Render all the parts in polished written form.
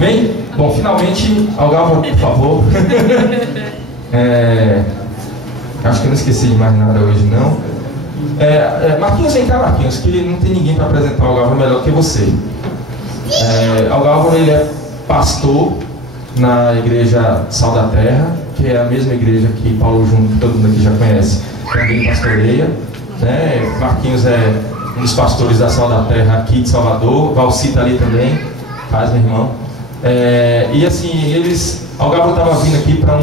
Amém? Bom, finalmente, Algalva, por favor. Acho que eu não esqueci de mais nada hoje, não. Marquinhos, vem cá, Marquinhos, que não tem ninguém para apresentar o Algalva melhor que você. Algalva, ele é pastor na igreja Sal da Terra, que é a mesma igreja que Paulo Júnior, que todo mundo aqui já conhece, também pastoreia, né? Marquinhos é um dos pastores da Sal da Terra aqui de Salvador. Valci está ali também, faz, meu irmão. E assim, Algalva estava vindo aqui para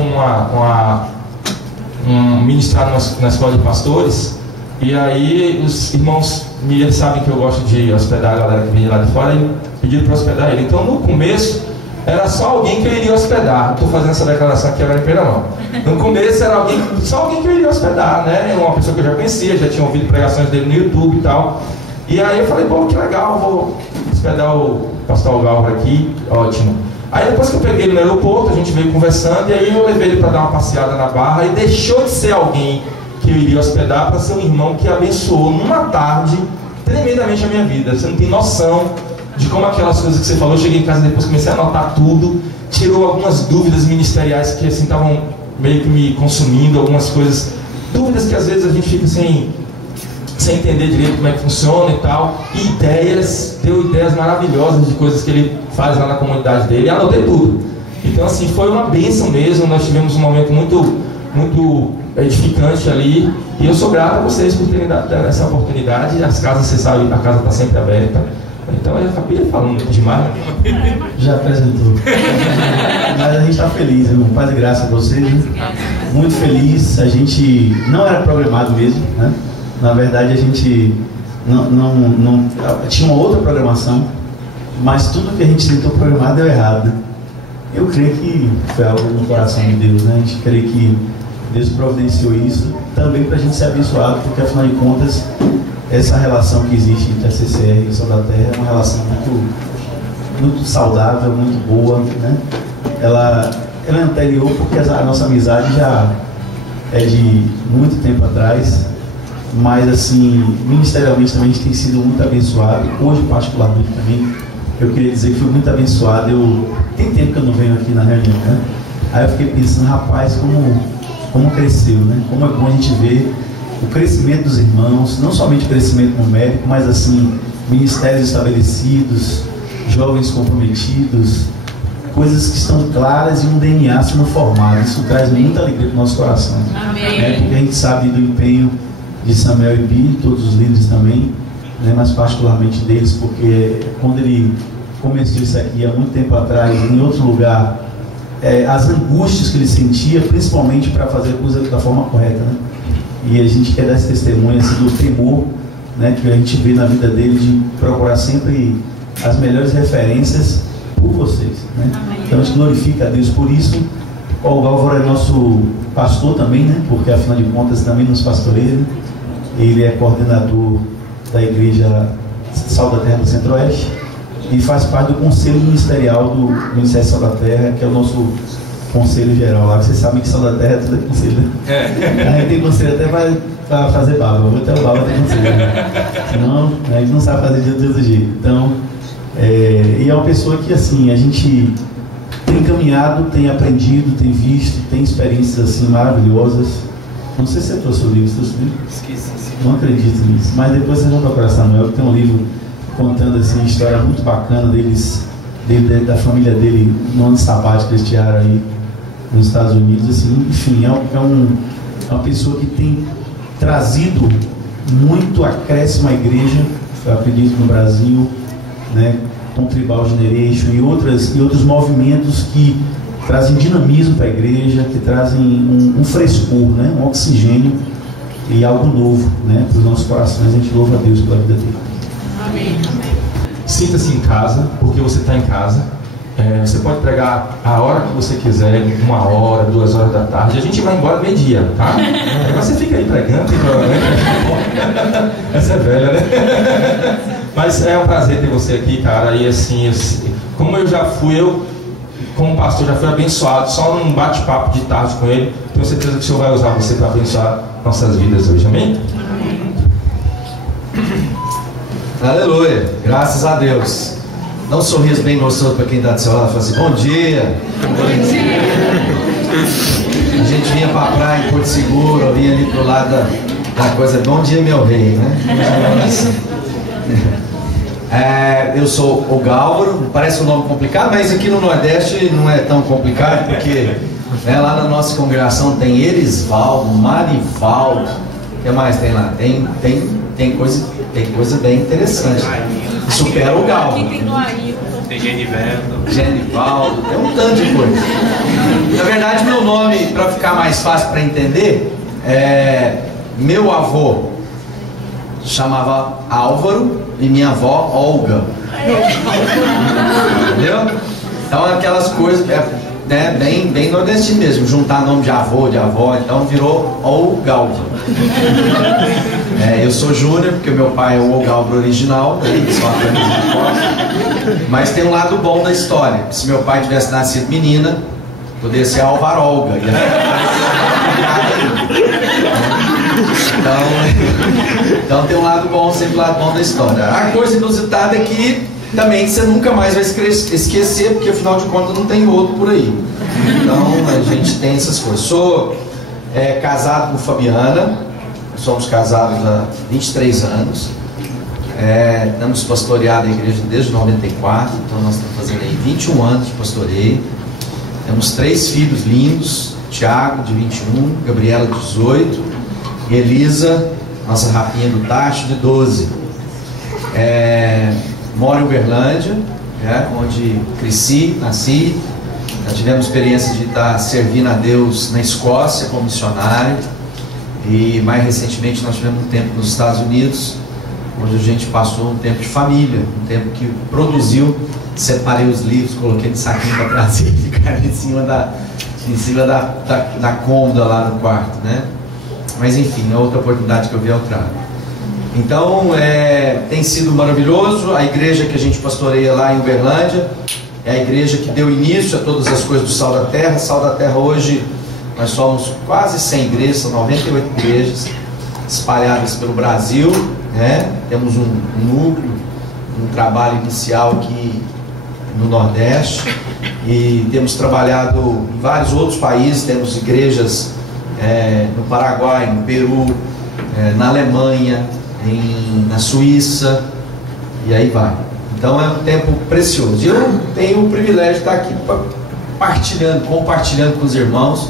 ministrar na escola de pastores, e aí os irmãos, eles sabem que eu gosto de hospedar a galera que vem lá de fora, e pediram para hospedar ele. Então no começo era só alguém que eu iria hospedar. Não estou fazendo essa declaração aqui agora em pena, não. No começo era só alguém que eu iria hospedar, né? Uma pessoa que eu já conhecia, já tinha ouvido pregações dele no YouTube e tal. E aí eu falei, pô, que legal, vou hospedar o pastor Algalva aqui, ótimo. Aí depois que eu peguei ele no aeroporto, a gente veio conversando, e aí eu levei ele para dar uma passeada na Barra, e deixou de ser alguém que eu iria hospedar para ser um irmão que abençoou numa tarde tremendamente a minha vida. Você não tem noção de como aquelas coisas que você falou. Eu cheguei em casa depois, comecei a anotar tudo, tirou algumas dúvidas ministeriais que assim estavam meio que me consumindo, algumas coisas, dúvidas que às vezes a gente fica sem entender direito como é que funciona e tal, e deu ideias maravilhosas de coisas que ele faz lá na comunidade dele, e anotei tudo. Então assim, foi uma bênção mesmo. Nós tivemos um momento muito edificante ali, e eu sou grato a vocês por terem dado essa oportunidade. As casas, você sabe, a casa está sempre aberta. Então eu acabei falando demais. Já apresentou. Mas a gente está feliz, irmão. Paz e graça a vocês, né? Muito feliz. A gente não era programado mesmo, né? Na verdade a gente não tinha uma outra programação, mas tudo que a gente tentou programar deu errado, né? Eu creio que foi algo no coração de Deus, né? A gente crê que Deus providenciou isso também para a gente ser abençoado, porque afinal de contas essa relação que existe entre a CCR e o Sal da Terra é uma relação muito saudável, muito boa, né? Ela é anterior, porque a nossa amizade já é de muito tempo atrás, mas assim, ministerialmente também a gente tem sido muito abençoado. Hoje particularmente também, eu queria dizer que fui muito abençoado. Tem tempo que eu não venho aqui na reunião, né? Aí eu fiquei pensando, rapaz, como cresceu, né? Como é bom a gente ver o crescimento dos irmãos, não somente o crescimento numérico, mas assim, ministérios estabelecidos, jovens comprometidos, coisas que estão claras e um DNA sendo formado. Isso traz muita alegria para o nosso coração. Amém. Porque a gente sabe do empenho de Samuel e Bi, todos os líderes também, né, mas particularmente deles, porque quando ele começou isso aqui há muito tempo atrás, em outro lugar, as angústias que ele sentia, principalmente para fazer a coisa da forma correta, né? E a gente quer dar esse testemunho assim, do temor, né, que a gente vê na vida dele, de procurar sempre as melhores referências por vocês, né? Então a gente glorifica a Deus por isso. O Algalva é nosso pastor também, né? Porque afinal de contas também nos pastoreia. Ele é coordenador da igreja Sal da Terra do Centro-Oeste e faz parte do conselho ministerial do Ministério Sal da Terra, que é o nosso conselho geral lá. Vocês sabem que Sal da Terra é tudo conselho, né? A gente tem conselho até para fazer barba. Eu vou até o barba tem conselho, né? Senão a gente não sabe fazer de outro jeito. Então, e é uma pessoa que assim, a gente tem caminhado, tem aprendido, tem visto, tem experiências assim maravilhosas. Não sei se você trouxe o livro, Esqueci. Não acredito nisso, mas depois vocês vão procurar Samuel, que tem um livro contando assim, uma história muito bacana da família dele no ano sabático que eles tiraram aí nos Estados Unidos, assim. Enfim, é uma pessoa que tem trazido muito acréscimo à igreja, eu acredito, no Brasil, né, com o Tribal Generation e outros movimentos que trazem dinamismo para a igreja, que trazem um frescor, né, um oxigênio e algo novo, né, para os nossos corações. A gente louva a Deus pela vida dele. Amém. Sinta-se em casa, porque você está em casa. Você pode pregar a hora que você quiser, 1 hora, 2 horas da tarde. A gente vai embora meio-dia, tá? Mas você fica aí pregando, né? Essa é velha, né? Mas é um prazer ter você aqui, cara. E assim, como como pastor, já fui abençoado só num bate-papo de tarde com ele. Tenho certeza que o Senhor vai usar você para abençoar nossas vidas hoje, amém? Aleluia, graças a Deus. Dá um sorriso bem gostoso para quem está do seu lado. Fala assim, bom dia. Bom dia. A gente vinha para a praia em Porto Seguro, vinha ali pro lado da coisa. Bom dia, meu rei, né? Eu sou o Gálvaro, parece um nome complicado, mas aqui no Nordeste não é tão complicado, porque lá na nossa congregação tem Erisvaldo, Marivaldo, o que mais tem lá? Tem coisa bem interessante. Supera o Gálvaro. Tem Genivaldo, tem um tanto de coisa. Na verdade, meu nome, para ficar mais fácil para entender, meu avô chamava Álvaro e minha avó Olga. Entendeu? Então aquelas coisas, bem nordestino mesmo, juntar nome de avô, de avó, então virou Olgalvo. Eu sou Júnior, porque meu pai é o Olgalvo original, mas tem um lado bom da história. Se meu pai tivesse nascido menina, poderia ser Álvaro Olga. Então tem um lado bom, sempre um lado bom da história. A coisa inusitada é que também você nunca mais vai esquecer, porque afinal de contas não tem outro por aí. Então a gente tem essas coisas. Sou casado com Fabiana, somos casados há 23 anos. Estamos pastoreados a igreja desde 94, então nós estamos fazendo aí 21 anos de pastoreio. Temos 3 filhos lindos, Tiago de 21, Gabriela de 18 e Elisa, nossa rapinha do Tacho, de 12. Moro em Uberlândia, onde cresci, nasci. Já tivemos experiência de estar servindo a Deus na Escócia como missionário, e mais recentemente nós tivemos um tempo nos Estados Unidos, onde a gente passou um tempo de família, um tempo que produziu. Separei os livros, coloquei no saquinho para trazer e ficar em cima da cômoda lá no quarto, né? Mas enfim, é outra oportunidade que eu vi ao trago. Então tem sido maravilhoso. A igreja que a gente pastoreia lá em Uberlândia é a igreja que deu início a todas as coisas do Sal da Terra. Sal da Terra hoje nós somos quase 100 igrejas, são 98 igrejas espalhadas pelo Brasil, né? Temos um núcleo, um trabalho inicial aqui no Nordeste, e temos trabalhado em vários outros países. Temos igrejas no Paraguai, no Peru, na Alemanha, na Suíça, e aí vai. Então é um tempo precioso. E eu tenho o privilégio de estar aqui compartilhando com os irmãos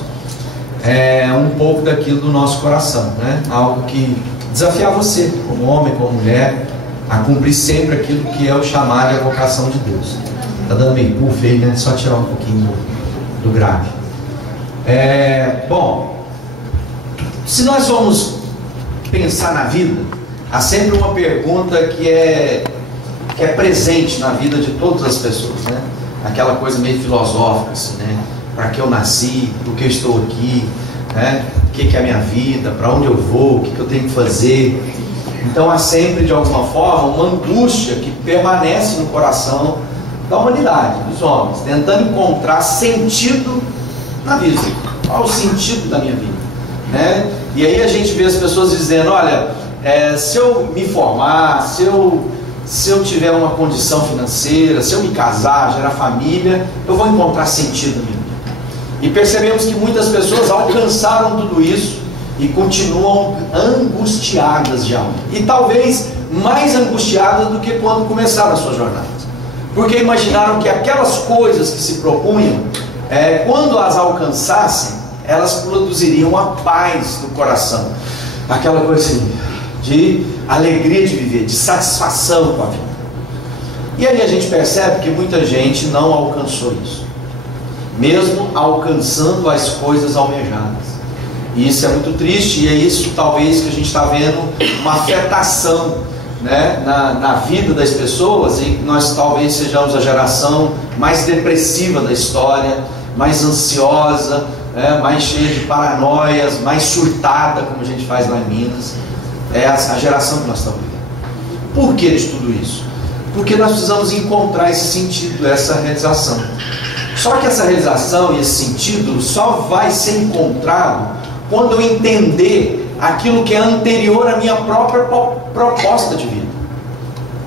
um pouco daquilo do nosso coração, né? Algo que desafiar você, como homem, como mulher, a cumprir sempre aquilo que é o chamado e a vocação de Deus. Tá dando meio puff aí, né? Só tirar um pouquinho do grave. Bom, se nós vamos pensar na vida, há sempre uma pergunta que é presente na vida de todas as pessoas, né? Aquela coisa meio filosófica, assim, né? Para que eu nasci? Por que eu estou aqui? Né? O que é a minha vida? Para onde eu vou? O que eu tenho que fazer? Então há sempre, de alguma forma, uma angústia que permanece no coração da humanidade, dos homens, tentando encontrar sentido na vida. Qual o sentido da minha vida? Né? E aí a gente vê as pessoas dizendo, olha, se eu me formar, se eu tiver uma condição financeira, se eu me casar, gerar família, eu vou encontrar sentido na minha vida. E percebemos que muitas pessoas alcançaram tudo isso e continuam angustiadas de alma. E talvez mais angustiadas do que quando começaram a sua jornada. Porque imaginaram que aquelas coisas que se propunham, quando as alcançassem, elas produziriam a paz do coração. Aquela coisa assim, de alegria de viver, de satisfação com a vida. E aí a gente percebe que muita gente não alcançou isso, mesmo alcançando as coisas almejadas. E isso é muito triste, e é isso talvez que a gente está vendo uma afetação, né, na vida das pessoas, e nós talvez sejamos a geração mais depressiva da história, mais ansiosa, mais cheia de paranoias, mais surtada, como a gente faz lá em Minas. É a geração que nós estamos vivendo. Por que de tudo isso? Porque nós precisamos encontrar esse sentido, essa realização. Só que essa realização e esse sentido só vai ser encontrado quando eu entender aquilo que é anterior à minha própria proposta de vida.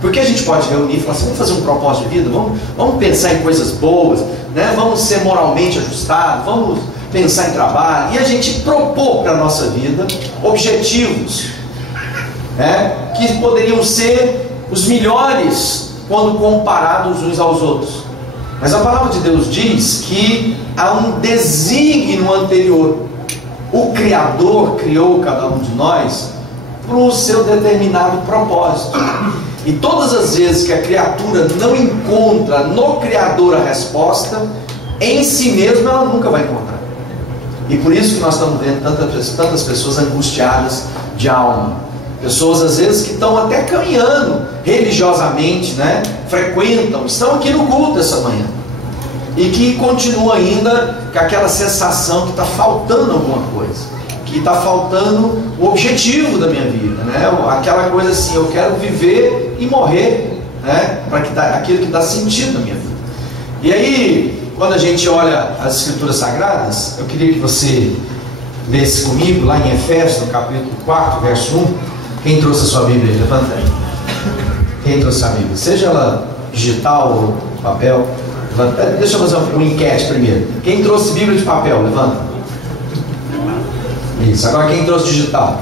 Porque a gente pode reunir e falar assim, vamos fazer um propósito de vida, vamos pensar em coisas boas, né? Vamos ser moralmente ajustados, vamos pensar em trabalho, e a gente propor para a nossa vida objetivos, né? Que poderiam ser os melhores quando comparados uns aos outros. Mas a palavra de Deus diz que há um desígnio anterior. O Criador criou cada um de nós para o seu determinado propósito. E todas as vezes que a criatura não encontra no Criador a resposta, em si mesma ela nunca vai encontrar. E por isso que nós estamos vendo tantas pessoas angustiadas de alma. Pessoas às vezes que estão até caminhando religiosamente, né? Frequentam, estão aqui no culto essa manhã. E que continuam ainda com aquela sensação que está faltando alguma coisa. Que está faltando o objetivo da minha vida, né? Aquela coisa assim, eu quero viver e morrer, né? Para aquilo que dá sentido na minha vida. E aí, quando a gente olha as Escrituras Sagradas, eu queria que você lesse comigo lá em Efésios, no capítulo 4, verso 1. Quem trouxe a sua Bíblia? Levanta aí. Quem trouxe a Bíblia? Seja ela digital ou papel. Levanta. Deixa eu fazer uma enquete primeiro. Quem trouxe Bíblia de papel? Levanta. Isso, agora quem trouxe digital?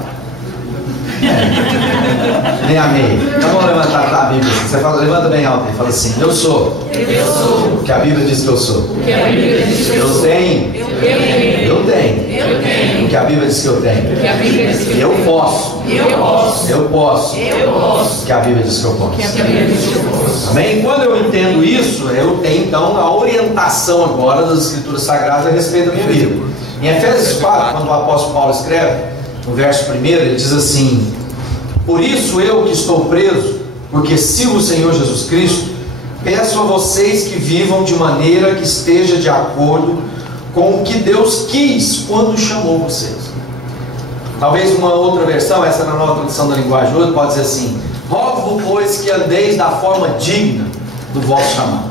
Nem amei. Então vamos levantar a Bíblia. Você fala, levanta bem alto e fala assim: eu sou. Eu sou. O que a Bíblia diz que eu sou. O que a Bíblia diz que eu sou. Eu tenho. Eu tenho. O que a Bíblia diz que eu tenho. O que a Bíblia diz que eu posso. Eu posso. Eu posso. Eu posso. O que a Bíblia diz que eu posso. O que a Bíblia diz que eu posso. Amém? Quando eu entendo isso, eu tenho então a orientação agora das Escrituras Sagradas a respeito da minha vida. Em Efésios 4, quando o apóstolo Paulo escreve, no verso 1, ele diz assim: por isso eu que estou preso, porque sigo o Senhor Jesus Cristo, peço a vocês que vivam de maneira que esteja de acordo com o que Deus quis quando chamou vocês. Talvez uma outra versão, essa na nova tradução da linguagem hoje, pode dizer assim: rogo-vos, pois, que andeis da forma digna do vosso chamado.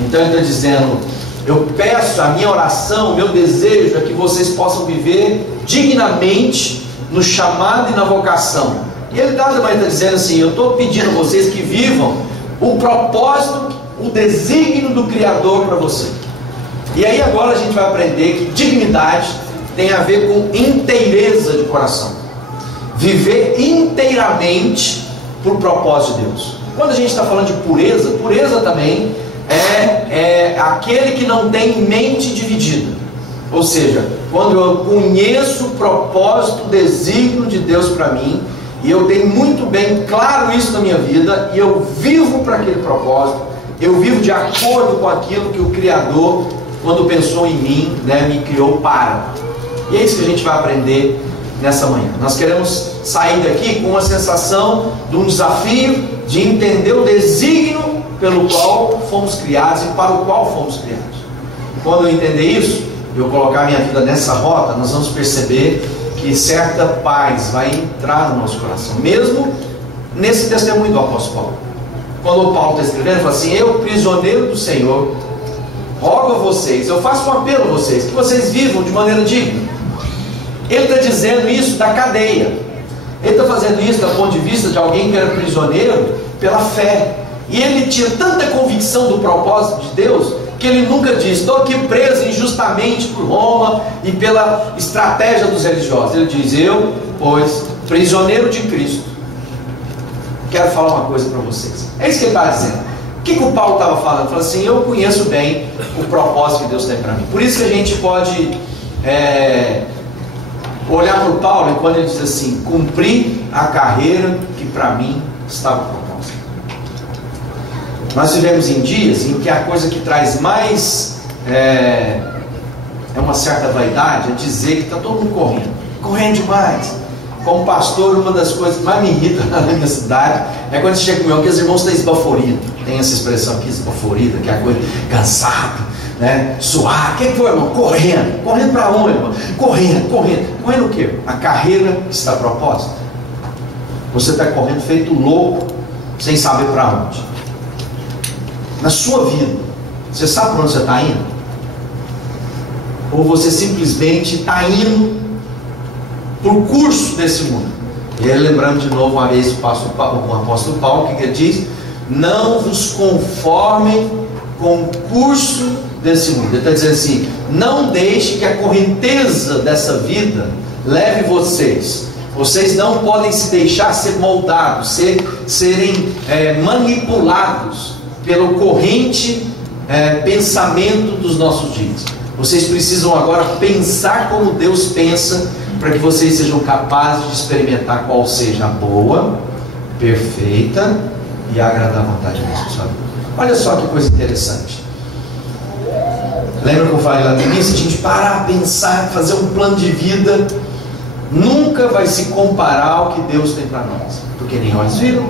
Então ele está dizendo: eu peço, a minha oração, o meu desejo é que vocês possam viver dignamente no chamado e na vocação. E ele também está dizendo assim: eu estou pedindo a vocês que vivam o propósito, o desígnio do Criador para você. E aí agora a gente vai aprender que dignidade tem a ver com inteireza de coração. Viver inteiramente por propósito de Deus. Quando a gente está falando de pureza, pureza também é aquele que não tem mente dividida. Ou seja, quando eu conheço o propósito, o desígnio de Deus para mim, e eu tenho muito bem claro isso na minha vida, e eu vivo para aquele propósito, eu vivo de acordo com aquilo que o Criador, quando pensou em mim, né, me criou para. E é isso que a gente vai aprender nessa manhã. Nós queremos sair daqui com uma sensação de um desafio de entender o desígnio pelo qual fomos criados e para o qual fomos criados. Quando eu entender isso, eu colocar minha vida nessa rota, nós vamos perceber que certa paz vai entrar no nosso coração, mesmo nesse testemunho do apóstolo Paulo. Quando o Paulo está escrevendo, ele fala assim: eu, prisioneiro do Senhor, rogo a vocês, eu faço um apelo a vocês, que vocês vivam de maneira digna. Ele está dizendo isso da cadeia. Ele está fazendo isso do ponto de vista de alguém que era prisioneiro pela fé. E ele tinha tanta convicção do propósito de Deus, que ele nunca disse: estou aqui preso injustamente por Roma e pela estratégia dos religiosos. Ele diz: eu, pois, prisioneiro de Cristo, quero falar uma coisa para vocês. É isso que ele está dizendo. O que o Paulo estava falando? Ele falou assim: eu conheço bem o propósito que Deus tem para mim. Por isso que a gente pode olhar para o Paulo, e quando ele diz assim: cumpri a carreira que para mim estava proposta. Nós vivemos em dias em que a coisa que traz mais é uma certa vaidade, é dizer que está todo mundo correndo demais. Como pastor, uma das coisas que mais me irrita na minha cidade é quando você chega comigo, que os irmãos estão esbaforidos. Tem essa expressão aqui, esbaforida, que é a coisa cansado, né? Suar. O que foi, irmão? Correndo. Correndo para onde, irmão? Correndo o quê? A carreira está a propósito. Você está correndo feito louco, sem saber para onde. Na sua vida, você sabe para onde você está indo? Ou você simplesmente está indo para o curso desse mundo? E aí lembrando de novo uma vez o apóstolo Paulo, que ele diz: não vos conformem com o curso desse mundo. Ele está dizendo assim: não deixe que a correnteza dessa vida leve vocês. Vocês não podem se deixar ser moldados, serem manipulados pelo corrente pensamento dos nossos dias. Vocês precisam agora pensar como Deus pensa, para que vocês sejam capazes de experimentar qual seja a boa, perfeita e agradável vontade de Deus. Sabe? Olha só que coisa interessante. Lembra que eu falei lá no início? A gente parar, pensar, fazer um plano de vida, nunca vai se comparar ao que Deus tem para nós, porque nem olhos viram,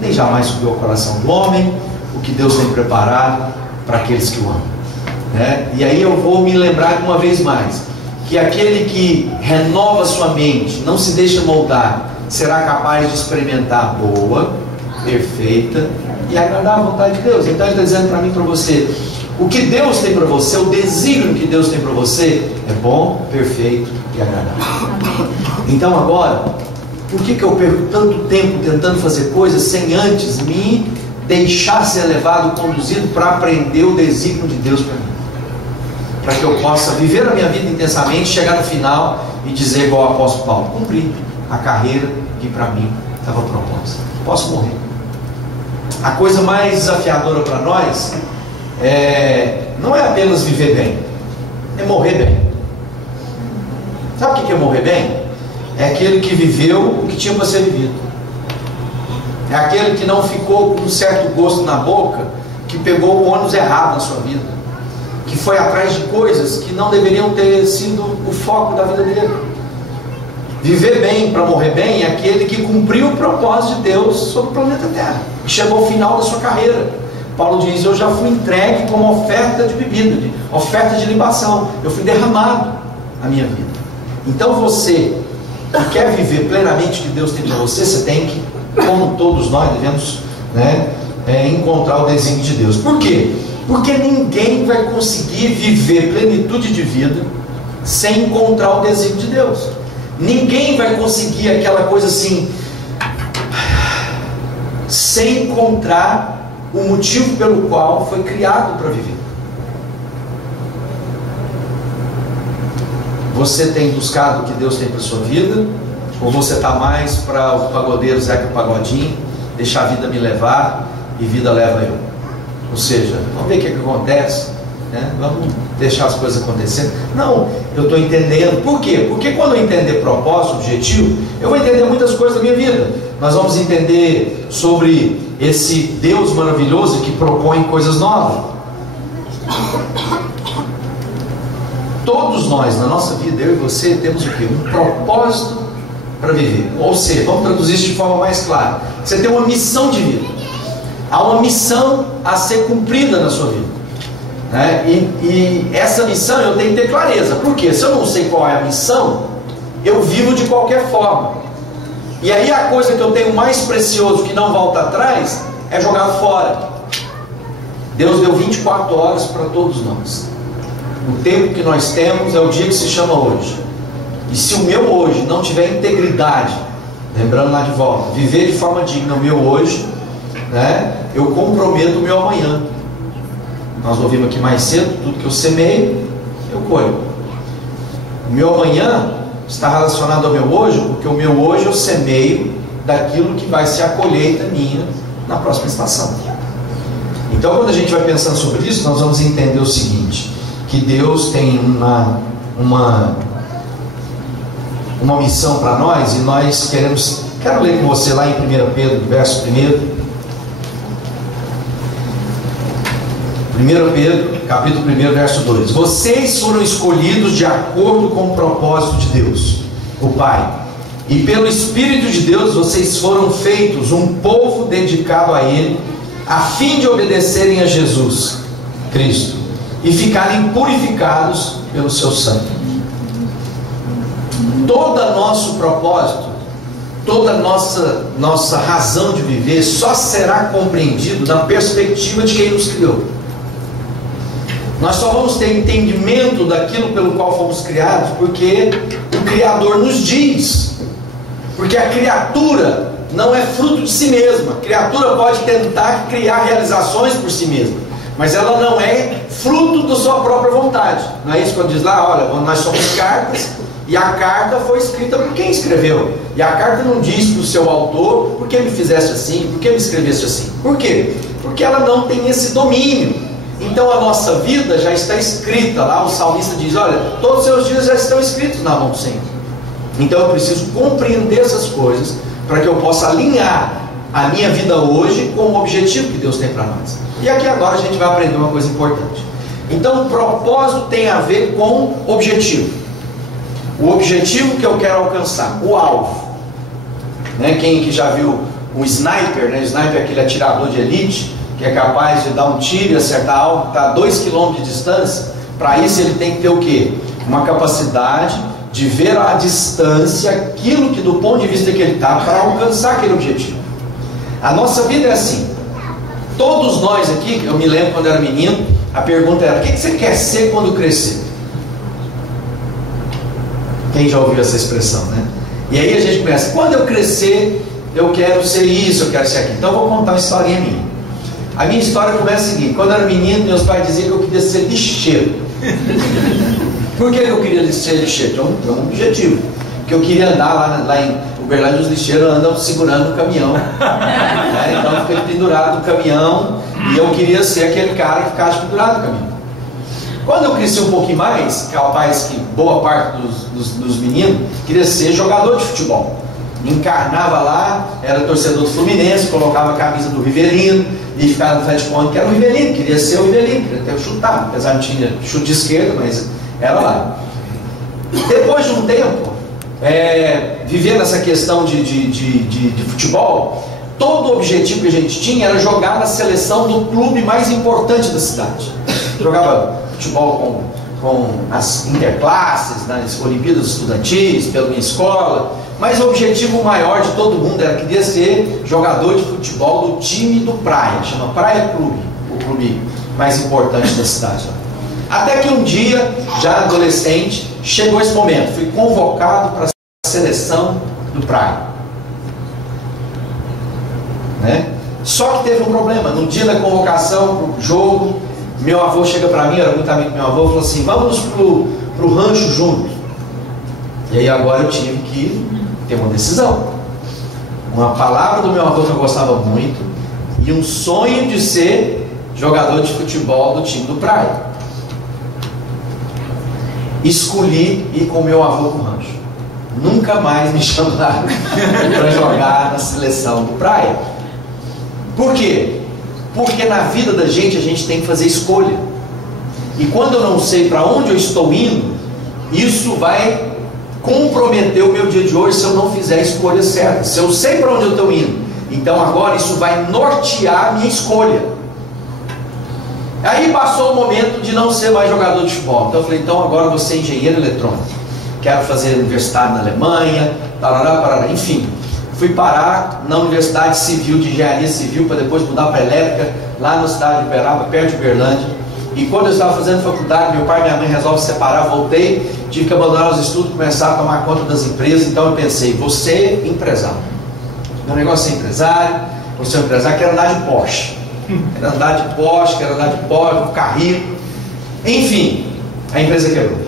nem jamais subiu ao coração do homem o que Deus tem preparado para aqueles que o amam, né? E aí eu vou me lembrar de uma vez mais, que aquele que renova sua mente, não se deixa moldar, será capaz de experimentar a boa, perfeita e agradar a vontade de Deus. Então ele está dizendo para mim e para você: o que Deus tem para você, o desígnio que Deus tem para você é bom, perfeito e agradável. Então agora, por que eu perco tanto tempo tentando fazer coisas sem antes me deixar ser levado, conduzido para aprender o desígnio de Deus para mim? Para que eu possa viver a minha vida intensamente, chegar no final e dizer igual o apóstolo Paulo: cumpri a carreira que para mim estava proposta. Posso morrer. A coisa mais desafiadora para nós não é apenas viver bem, é morrer bem. Sabe o que é morrer bem? É aquele que viveu o que tinha para ser vivido. É aquele que não ficou com um certo gosto na boca, que pegou o ônibus errado na sua vida, que foi atrás de coisas que não deveriam ter sido o foco da vida dele. Viver bem para morrer bem é aquele que cumpriu o propósito de Deus sobre o planeta Terra, e chegou ao final da sua carreira. Paulo diz: eu já fui entregue como oferta de bebida, oferta de libação, eu fui derramado na minha vida. Então você que quer viver plenamente o que Deus tem para você, você tem que, como todos nós devemos, encontrar o desígnio de Deus. Por quê? Porque ninguém vai conseguir viver plenitude de vida sem encontrar o desígnio de Deus. Ninguém vai conseguir aquela coisa assim, sem encontrar o motivo pelo qual foi criado para viver. Você tem buscado o que Deus tem para a sua vida? Ou você está mais para o pagodeiro Zeca Pagodinho, deixar a vida me levar e vida leva eu? Ou seja, vamos ver o que acontece, né? Vamos deixar as coisas acontecerem. Não, eu estou entendendo. Por quê? Porque quando eu entender propósito, objetivo, eu vou entender muitas coisas da minha vida. Nós vamos entender sobre esse Deus maravilhoso que propõe coisas novas. Todos nós, na nossa vida, eu e você, temos o quê? Um propósito para viver. Ou seja, vamos traduzir isso de forma mais clara. Você tem uma missão de vida. Há uma missão a ser cumprida na sua vida, né? E essa missão eu tenho que ter clareza. Por quê? Se eu não sei qual é a missão, eu vivo de qualquer forma. E aí a coisa que eu tenho mais precioso, que não volta atrás, é jogar fora. Deus deu 24 horas para todos nós. O tempo que nós temos é o dia que se chama hoje. E se o meu hoje não tiver integridade, lembrando lá de volta, viver de forma digna o meu hoje, né, eu comprometo o meu amanhã. Nós ouvimos aqui mais cedo: tudo que eu semeio, eu colho. O meu amanhã está relacionado ao meu hoje, porque o meu hoje eu semeio daquilo que vai ser a colheita minha na próxima estação. Então, quando a gente vai pensando sobre isso, nós vamos entender o seguinte: que Deus tem uma missão para nós, e nós quero ler com você lá em 1 Pedro, verso 1. 1 Pedro, capítulo 1, verso 2. Vocês foram escolhidos de acordo com o propósito de Deus, o Pai, e pelo Espírito de Deus vocês foram feitos um povo dedicado a Ele, a fim de obedecerem a Jesus Cristo e ficarem purificados pelo seu sangue. Todo nosso propósito, toda nossa razão de viver só será compreendido na perspectiva de quem nos criou. Nós só vamos ter entendimento daquilo pelo qual fomos criados porque o Criador nos diz. Porque a criatura não é fruto de si mesma. A criatura pode tentar criar realizações por si mesma, mas ela não é fruto da sua própria vontade. Não é isso quando diz lá, olha, nós somos cartas, e a carta foi escrita por quem escreveu. E a carta não diz para o seu autor, por que me fizeste assim, por que me escreveste assim. Por quê? Porque ela não tem esse domínio. Então a nossa vida já está escrita. Lá o salmista diz, olha, todos os seus dias já estão escritos na mão do Senhor. Então eu preciso compreender essas coisas para que eu possa alinhar a minha vida hoje com o objetivo que Deus tem para nós. E aqui agora a gente vai aprender uma coisa importante. Então o propósito tem a ver com objetivo. O objetivo que eu quero alcançar, o alvo. Né? Quem que já viu o sniper, né? O sniper é aquele atirador de elite, que é capaz de dar um tiro e acertar algo que está a 2 km de distância. Para isso ele tem que ter o quê? Uma capacidade de ver à distância aquilo que do ponto de vista que ele está, para alcançar aquele objetivo. A nossa vida é assim. Todos nós aqui, eu me lembro quando era menino, a pergunta era, o que você quer ser quando crescer? Quem já ouviu essa expressão, né? E aí a gente começa, quando eu crescer, eu quero ser isso, eu quero ser aquilo. Então eu vou contar uma historinha minha. A minha história começa o seguinte, quando eu era menino, meus pais diziam que eu queria ser lixeiro. Por que eu queria ser lixeiro? Tinha um objetivo. Que eu queria andar lá em Uberlândia, os lixeiros andam segurando o caminhão. Né? Então eu fiquei pendurado no caminhão e eu queria ser aquele cara que ficava pendurado no caminhão. Quando eu cresci um pouquinho mais, capaz que boa parte dos meninos queria ser jogador de futebol. Encarnava lá, era torcedor do Fluminense, colocava a camisa do Rivelino e ficava no frente de conta que era o Rivelino, queria ser o Rivelino, queria ter chutado, apesar de não tinha chute de esquerda, mas era lá. Depois de um tempo, vivendo essa questão de futebol, todo o objetivo que a gente tinha era jogar na seleção do clube mais importante da cidade. Jogava futebol com as interclasses, nas Olimpíadas Estudantis, pela minha escola, mas o objetivo maior de todo mundo era queria ser jogador de futebol do time do Praia, chama Praia Clube, o clube mais importante da cidade. Até que um dia, já adolescente, chegou esse momento, fui convocado para a seleção do Praia. Né? Só que teve um problema, no dia da convocação para o jogo, meu avô chega para mim, eu era muito amigo do meu avô, falou assim, vamos pro rancho junto. E aí agora eu tive que ter uma decisão. Uma palavra do meu avô que eu gostava muito e um sonho de ser jogador de futebol do time do Praia. Escolhi ir com meu avô pro rancho. Nunca mais me chamaram para jogar na seleção do Praia. Por quê? Porque na vida da gente a gente tem que fazer escolha. E quando eu não sei para onde eu estou indo, isso vai comprometer o meu dia de hoje se eu não fizer a escolha certa. Se eu sei para onde eu estou indo, então agora isso vai nortear a minha escolha. Aí passou o momento de não ser mais jogador de futebol. Então eu falei, então agora eu vou ser engenheiro eletrônico. Quero fazer universidade na Alemanha, tarará, parará, enfim. Fui parar na Universidade Civil de Engenharia Civil para depois mudar para Elétrica, lá na cidade de Uberaba, perto de Uberlândia. E quando eu estava fazendo faculdade, meu pai e minha mãe resolvem se separar, voltei, tive que abandonar os estudos, começar a tomar conta das empresas. Então eu pensei, vou ser empresário. Meu negócio é ser empresário, vou ser empresário, quero andar de Porsche. Quero andar de Porsche, vou ficar rico. Enfim, a empresa quebrou.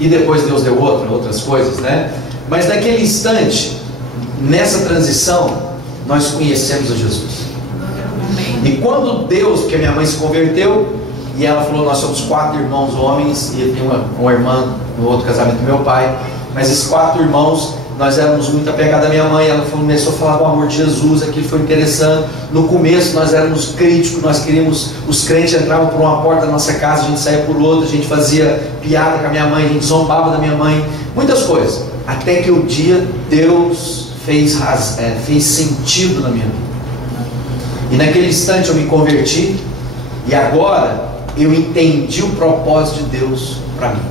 E depois Deus deu outras coisas, né? Mas naquele instante, nessa transição, nós conhecemos a Jesus. E quando Deus, porque minha mãe se converteu, e ela falou, nós somos 4 irmãos homens, e eu tenho uma irmã no outro casamento do meu pai, mas esses 4 irmãos, nós éramos muito apegados à minha mãe, ela começou a falar do amor de Jesus, aquilo foi interessante. No começo nós éramos críticos, nós queríamos, os crentes entravam por uma porta da nossa casa, a gente saía por outra, a gente fazia piada com a minha mãe, a gente zombava da minha mãe, muitas coisas, até que um dia Deus fez sentido na minha vida. E naquele instante eu me converti, e agora eu entendi o propósito de Deus para mim.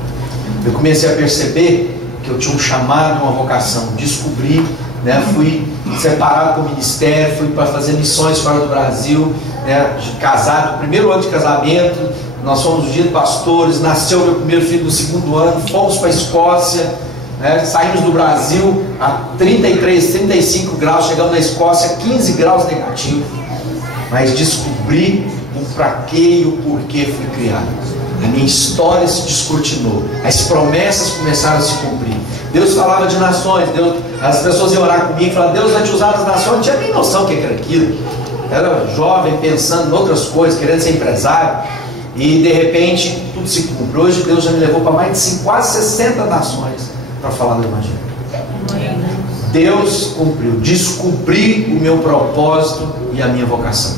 Eu comecei a perceber que eu tinha um chamado, uma vocação, descobri, né, fui separado do ministério, fui para fazer missões fora do Brasil, né, casado, primeiro ano de casamento, nós fomos um dia de pastores, nasceu meu primeiro filho no 2º ano, fomos para a Escócia, né? Saímos do Brasil a 33, 35 graus, chegamos na Escócia, 15 graus negativo, mas descobri o para quê e o porquê fui criado. A minha história se descortinou, as promessas começaram a se cumprir. Deus falava de nações, as pessoas iam orar comigo e falavam, Deus vai te usar nas nações. Eu não tinha nem noção do que era aquilo. Era jovem, pensando em outras coisas, querendo ser empresário, e de repente tudo se cumpre. Hoje Deus já me levou para mais de quase 60 nações para falar do Evangelho. Deus cumpriu, descobri o meu propósito e a minha vocação.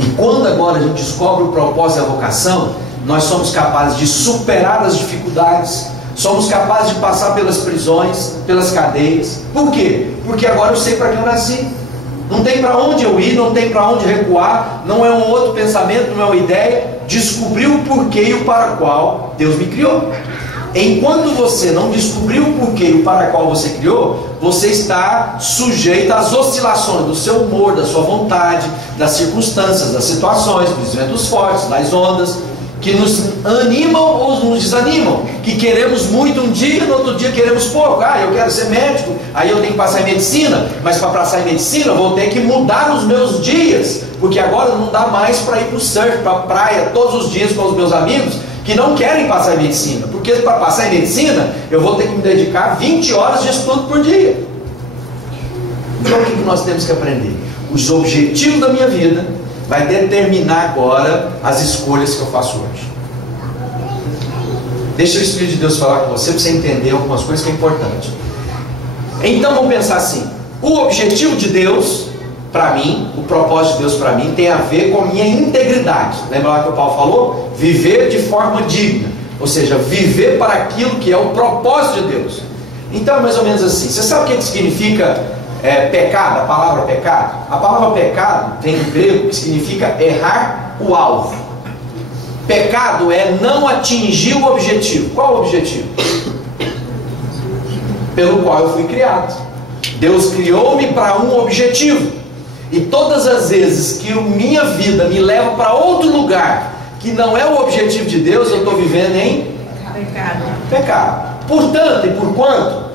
E quando agora a gente descobre o propósito e a vocação, nós somos capazes de superar as dificuldades, somos capazes de passar pelas prisões, pelas cadeias. Por quê? Porque agora eu sei para que eu nasci. Não tem para onde eu ir, não tem para onde recuar, não é um outro pensamento, não é uma ideia. Descobri o porquê e o para qual Deus me criou. Enquanto você não descobriu o porquê e o para qual você criou, você está sujeito às oscilações do seu humor, da sua vontade, das circunstâncias, das situações, dos ventos fortes, das ondas, que nos animam ou nos desanimam, que queremos muito um dia, no outro dia queremos pouco. Eu quero ser médico, aí eu tenho que passar em medicina, mas para passar em medicina eu vou ter que mudar os meus dias, porque agora não dá mais para ir para o surf, para a praia todos os dias com os meus amigos que não querem passar em medicina, porque para passar em medicina eu vou ter que me dedicar 20 horas de estudo por dia. Então o que nós temos que aprender? Os objetivos da minha vida vai determinar agora as escolhas que eu faço hoje. Deixa o Espírito de Deus falar com você para você entender algumas coisas que é importante. Então vamos pensar assim: o objetivo de Deus para mim, o propósito de Deus para mim tem a ver com a minha integridade. Lembra lá que o Paulo falou? Viver de forma digna, ou seja, viver para aquilo que é o propósito de Deus. Então é mais ou menos assim. Você sabe o que significa pecado, a palavra pecado? A palavra pecado vem do grego, que significa errar o alvo. Pecado é não atingir o objetivo. Qual o objetivo? Pelo qual eu fui criado. Deus criou-me para um objetivo, e todas as vezes que minha vida me leva para outro lugar que não é o objetivo de Deus, eu estou vivendo em pecado. Portanto, e por quanto,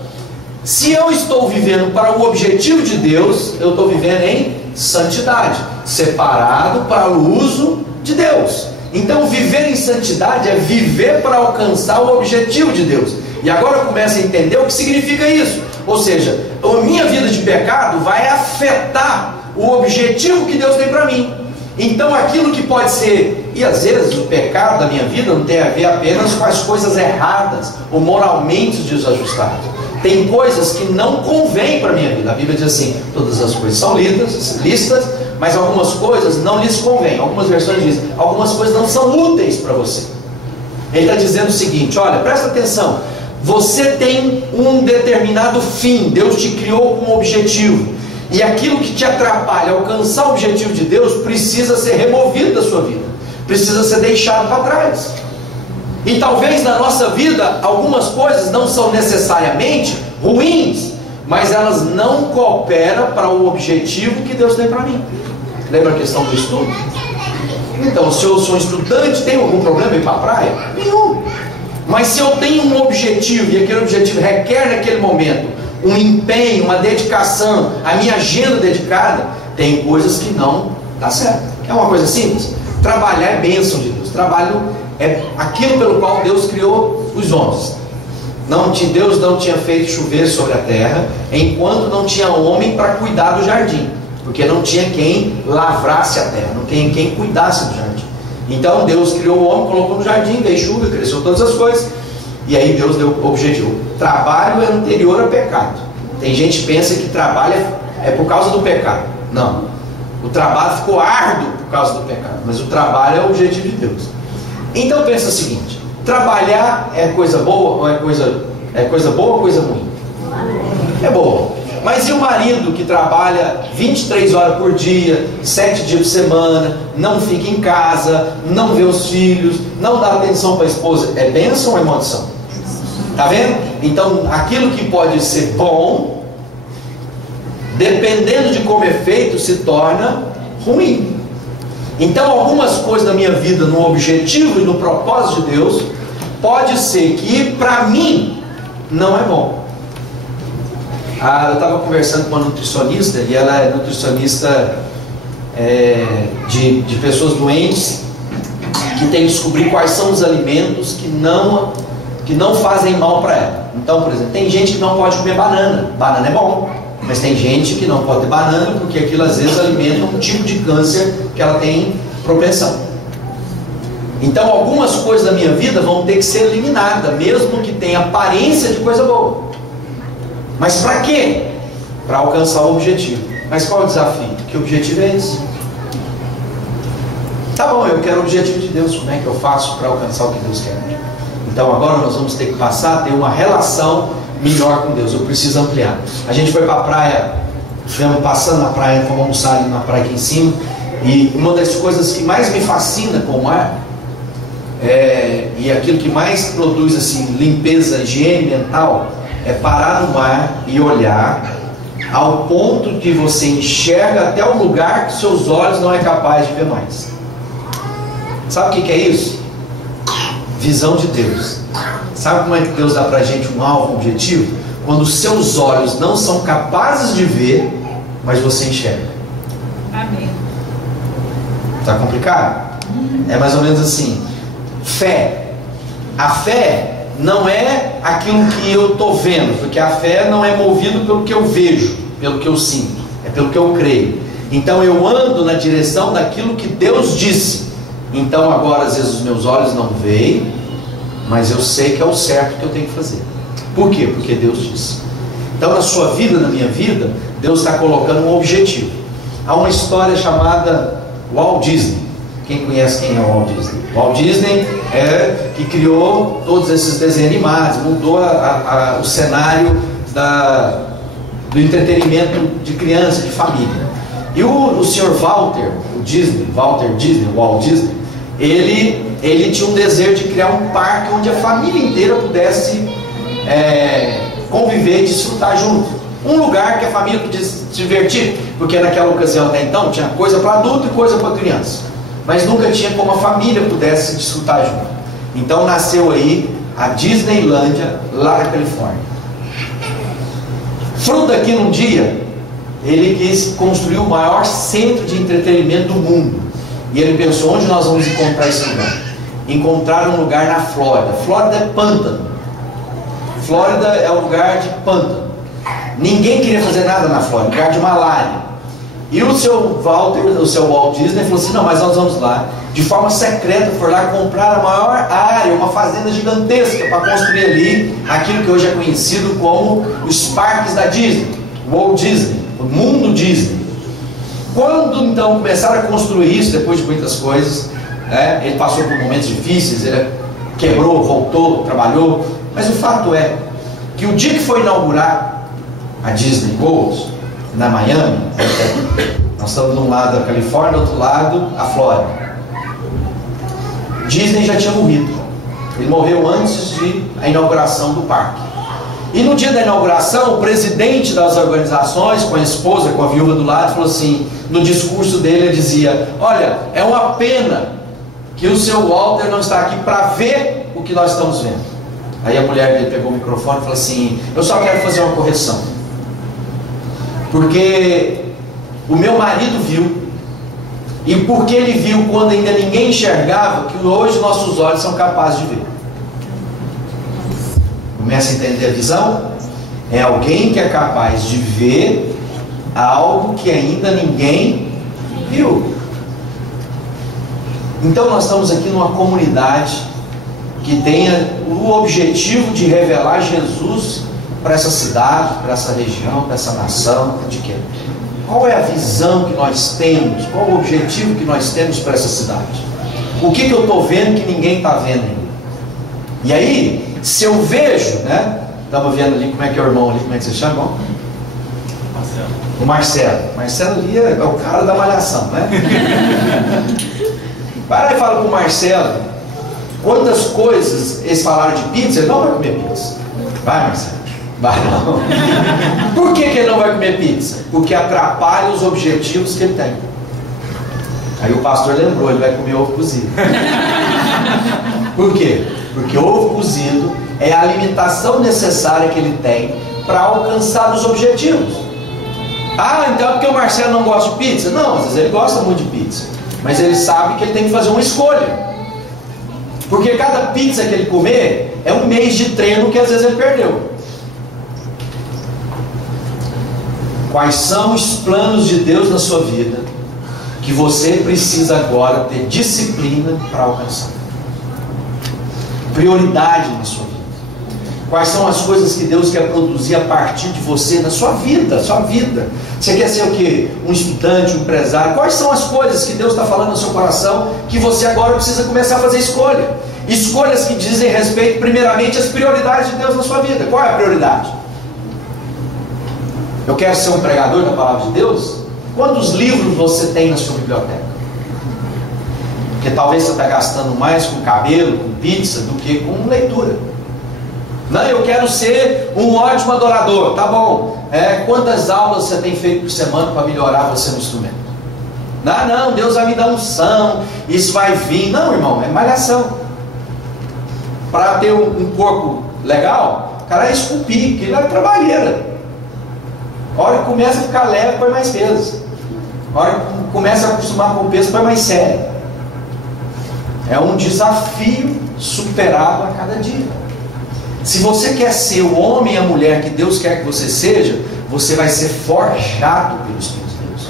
se eu estou vivendo para o objetivo de Deus, eu estou vivendo em santidade, separado para o uso de Deus. Então viver em santidade é viver para alcançar o objetivo de Deus. E agora eu começo a entender o que significa isso. Ou seja, a minha vida de pecado vai afetar o objetivo que Deus tem para mim. Então aquilo que pode ser, e às vezes o pecado da minha vida não tem a ver apenas com as coisas erradas ou moralmente desajustadas. Tem coisas que não convêm para a minha vida. A Bíblia diz assim: todas as coisas são lícitas, mas algumas coisas não lhes convêm. Algumas versões dizem, algumas coisas não são úteis para você. Ele está dizendo o seguinte: olha, presta atenção, você tem um determinado fim, Deus te criou com um objetivo, e aquilo que te atrapalha a alcançar o objetivo de Deus precisa ser removido da sua vida, precisa ser deixado para trás. E talvez na nossa vida algumas coisas não são necessariamente ruins, mas elas não cooperam para o objetivo que Deus tem para mim. Lembra a questão do estudo? Então, se eu sou um estudante, tem algum problema em ir para a praia? Nenhum. Mas se eu tenho um objetivo, e aquele objetivo requer naquele momento um empenho, uma dedicação, a minha agenda dedicada, tem coisas que não dá certo. É uma coisa simples. Trabalhar é bênção de Deus. Trabalho é aquilo pelo qual Deus criou os homens. Deus não tinha feito chover sobre a terra enquanto não tinha homem para cuidar do jardim, porque não tinha quem lavrasse a terra, não tinha quem cuidasse do jardim. Então Deus criou o homem, colocou no jardim, veio chuva, cresceu todas as coisas, e aí Deus deu o objetivo. Trabalho é anterior a pecado. Tem gente que pensa que trabalho é por causa do pecado. Não, o trabalho ficou árduo por causa do pecado, mas o trabalho é o objetivo de Deus. Então pensa o seguinte: trabalhar é coisa boa ou é coisa boa ou coisa ruim? É boa. Mas e o marido que trabalha 23 horas por dia, 7 dias por semana, não fica em casa, não vê os filhos, não dá atenção para a esposa? É bênção ou é maldição? Está vendo? Então aquilo que pode ser bom, dependendo de como é feito, se torna ruim. Então algumas coisas da minha vida, no objetivo e no propósito de Deus, pode ser que para mim não é bom. Eu estava conversando com uma nutricionista, e ela é nutricionista de pessoas doentes, que tem que descobrir quais são os alimentos que não fazem mal para ela. Então, por exemplo, tem gente que não pode comer banana. Banana é bom, mas tem gente que não pode ter banana, porque aquilo às vezes alimenta um tipo de câncer que ela tem propensão. Então algumas coisas da minha vida vão ter que ser eliminadas, mesmo que tenha aparência de coisa boa. Mas para quê? Para alcançar o objetivo. Mas qual é o desafio? Que objetivo é esse? Tá bom, eu quero o objetivo de Deus. Como é que eu faço para alcançar o que Deus quer? Então agora nós vamos ter que passar a ter uma relação melhor com Deus. Eu preciso ampliar. A gente foi para a praia, estivemos passando na praia, fomos almoçar ali na praia aqui em cima, e uma das coisas que mais me fascina com o mar, e aquilo que mais produz assim, limpeza, higiene mental, é parar no mar e olhar ao ponto de você enxerga até o lugar que seus olhos não é capaz de ver mais. Sabe o que é isso? Visão de Deus. Sabe como é que Deus dá pra gente um alvo, um objetivo? Quando os seus olhos não são capazes de ver, mas você enxerga. Amém. Tá complicado? É mais ou menos assim. Fé. A fé não é aquilo que eu estou vendo, porque a fé não é movido pelo que eu vejo, pelo que eu sinto, é pelo que eu creio. Então eu ando na direção daquilo que Deus disse. Então agora às vezes os meus olhos não veem, mas eu sei que é o certo que eu tenho que fazer. Por quê? Porque Deus disse. Então na sua vida, na minha vida, Deus está colocando um objetivo. Há uma história chamada Walt Disney. Quem conhece quem é o Walt Disney? Walt Disney é que criou todos esses desenhos animados, mudou o cenário do entretenimento de criança, de família. E o senhor Walt Disney, ele tinha um desejo de criar um parque onde a família inteira pudesse conviver e desfrutar junto. Um lugar que a família podia se divertir, porque naquela ocasião até então tinha coisa para adulto e coisa para criança, mas nunca tinha como a família pudesse desfrutar junto. Então nasceu aí a Disneylândia, lá na Califórnia. Fruto daquilo, um dia ele quis construir o maior centro de entretenimento do mundo, e ele pensou: onde nós vamos encontrar esse lugar? Encontraram um lugar na Flórida. Flórida é pântano. Flórida é um lugar de pântano. Ninguém queria fazer nada na Flórida, lugar de malária. E o seu Walt Disney falou assim: não, mas nós vamos lá. De forma secreta, foi lá comprar a maior área, uma fazenda gigantesca, para construir ali aquilo que hoje é conhecido como os parques da Disney, Walt Disney, o mundo Disney. Quando então começaram a construir isso, depois de muitas coisas, ele passou por momentos difíceis, ele quebrou, voltou, trabalhou, mas o fato é que o dia que foi inaugurar a Disney World, na Miami, nós estamos de um lado a Califórnia, do outro lado a Flórida. Disney já tinha morrido. Ele morreu antes da inauguração do parque. E no dia da inauguração, o presidente das organizações, com a esposa, com a viúva do lado, falou assim, no discurso dele, ele dizia: olha, é uma pena que o seu Walter não está aqui para ver o que nós estamos vendo. Aí a mulher dele pegou o microfone e falou assim: eu só quero fazer uma correção, porque o meu marido viu, e porque ele viu quando ainda ninguém enxergava, que hoje nossos olhos são capazes de ver. Começa a entender a visão? É alguém que é capaz de ver algo que ainda ninguém viu. Então nós estamos aqui numa comunidade que tenha o objetivo de revelar Jesus para essa cidade, para essa região, para essa nação. De quê? Qual é a visão que nós temos? Qual o objetivo que nós temos para essa cidade? O que eu estou vendo que ninguém está vendo ainda? E aí, se eu vejo, estava vendo ali como é que é o irmão ali, como é que você chama? Marcelo. O Marcelo. Marcelo ali é o cara da malhação, Para e fala com o Marcelo quantas coisas eles falaram de pizza. Ele não vai comer pizza. Vai, Marcelo? Vai não. Por que ele não vai comer pizza? Porque atrapalha os objetivos que ele tem. Aí o pastor lembrou, ele vai comer ovo cozido. Por quê? Porque ovo cozido é a alimentação necessária que ele tem para alcançar os objetivos. Ah, então é porque o Marcelo não gosta de pizza? Não, às vezes ele gosta muito de pizza, mas ele sabe que ele tem que fazer uma escolha. Porque cada pizza que ele comer é um mês de treino que às vezes ele perdeu. Quais são os planos de Deus na sua vida que você precisa agora ter disciplina para alcançar? Prioridade na sua vida. Quais são as coisas que Deus quer produzir a partir de você na sua vida? Sua vida. Você quer ser o quê? Um estudante, um empresário? Quais são as coisas que Deus está falando no seu coração que você agora precisa começar a fazer escolha? Escolhas que dizem respeito primeiramente às prioridades de Deus na sua vida. Qual é a prioridade? Eu quero ser um pregador da palavra de Deus? Quantos livros você tem na sua biblioteca? Porque talvez você está gastando mais com cabelo, com pizza, do que com leitura. Não, eu quero ser um ótimo adorador. Tá bom. Quantas aulas você tem feito por semana para melhorar você no instrumento? Não, Deus vai me dar unção, isso vai vir. Não, irmão, é malhação. Para ter um corpo legal, o cara é esculpir, que não é trabalheira. A hora que começa a ficar leve, põe mais peso. A hora que começa a acostumar com o peso, põe mais sério. É um desafio superado a cada dia. Se você quer ser o homem e a mulher que Deus quer que você seja, você vai ser forjado pelo Espírito de Deus,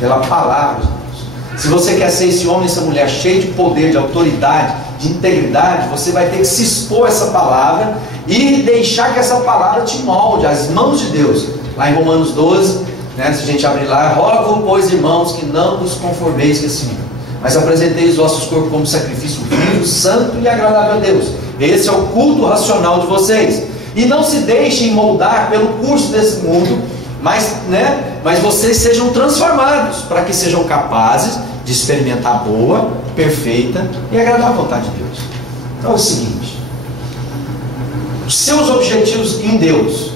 pela palavra de Deus. Se você quer ser esse homem e essa mulher cheio de poder, de autoridade, de integridade, você vai ter que se expor a essa palavra e deixar que essa palavra te molde, as mãos de Deus. Lá em Romanos 12, né, se a gente abrir lá, rogo, pois, irmãos, que não vos conformeis com esse mundo, mas apresenteis os vossos corpos como sacrifício vivo, santo e agradável a Deus. Esse é o culto racional de vocês. E não se deixem moldar pelo curso desse mundo, mas vocês sejam transformados, para que sejam capazes de experimentar a boa, perfeita e agradável vontade de Deus. Então é o seguinte: os seus objetivos em Deus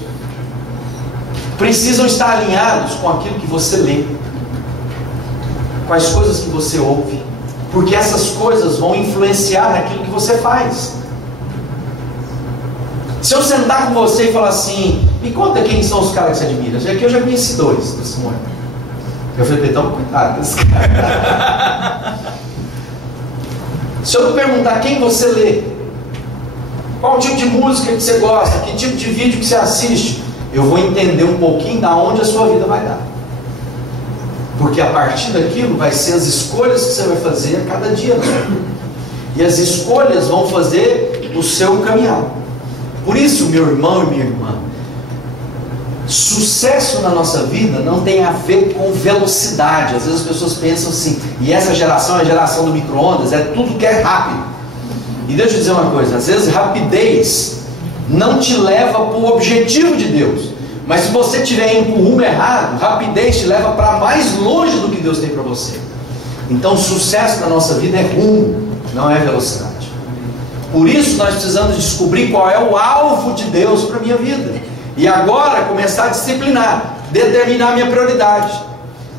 precisam estar alinhados com aquilo que você lê, com as coisas que você ouve, porque essas coisas vão influenciar naquilo que você faz. Se eu sentar com você e falar assim, me conta quem são os caras que você admira. Aqui eu já conheci dois desse momento. Eu falei, então, cuidado desse cara. Se eu perguntar quem você lê, qual tipo de música que você gosta, que tipo de vídeo que você assiste, eu vou entender um pouquinho da onde a sua vida vai dar. Porque a partir daquilo vai ser as escolhas que você vai fazer a cada dia na sua vida. E as escolhas vão fazer o seu caminhar. Por isso, meu irmão e minha irmã, sucesso na nossa vida não tem a ver com velocidade. Às vezes as pessoas pensam assim, e essa geração é a geração do micro-ondas, é tudo que é rápido. E deixa eu dizer uma coisa, às vezes rapidez não te leva para o objetivo de Deus. Mas se você estiver indo para o rumo errado, rapidez te leva para mais longe do que Deus tem para você. Então sucesso na nossa vida é rumo, não é velocidade. Por isso nós precisamos descobrir qual é o alvo de Deus para a minha vida. E agora começar a disciplinar, determinar a minha prioridade.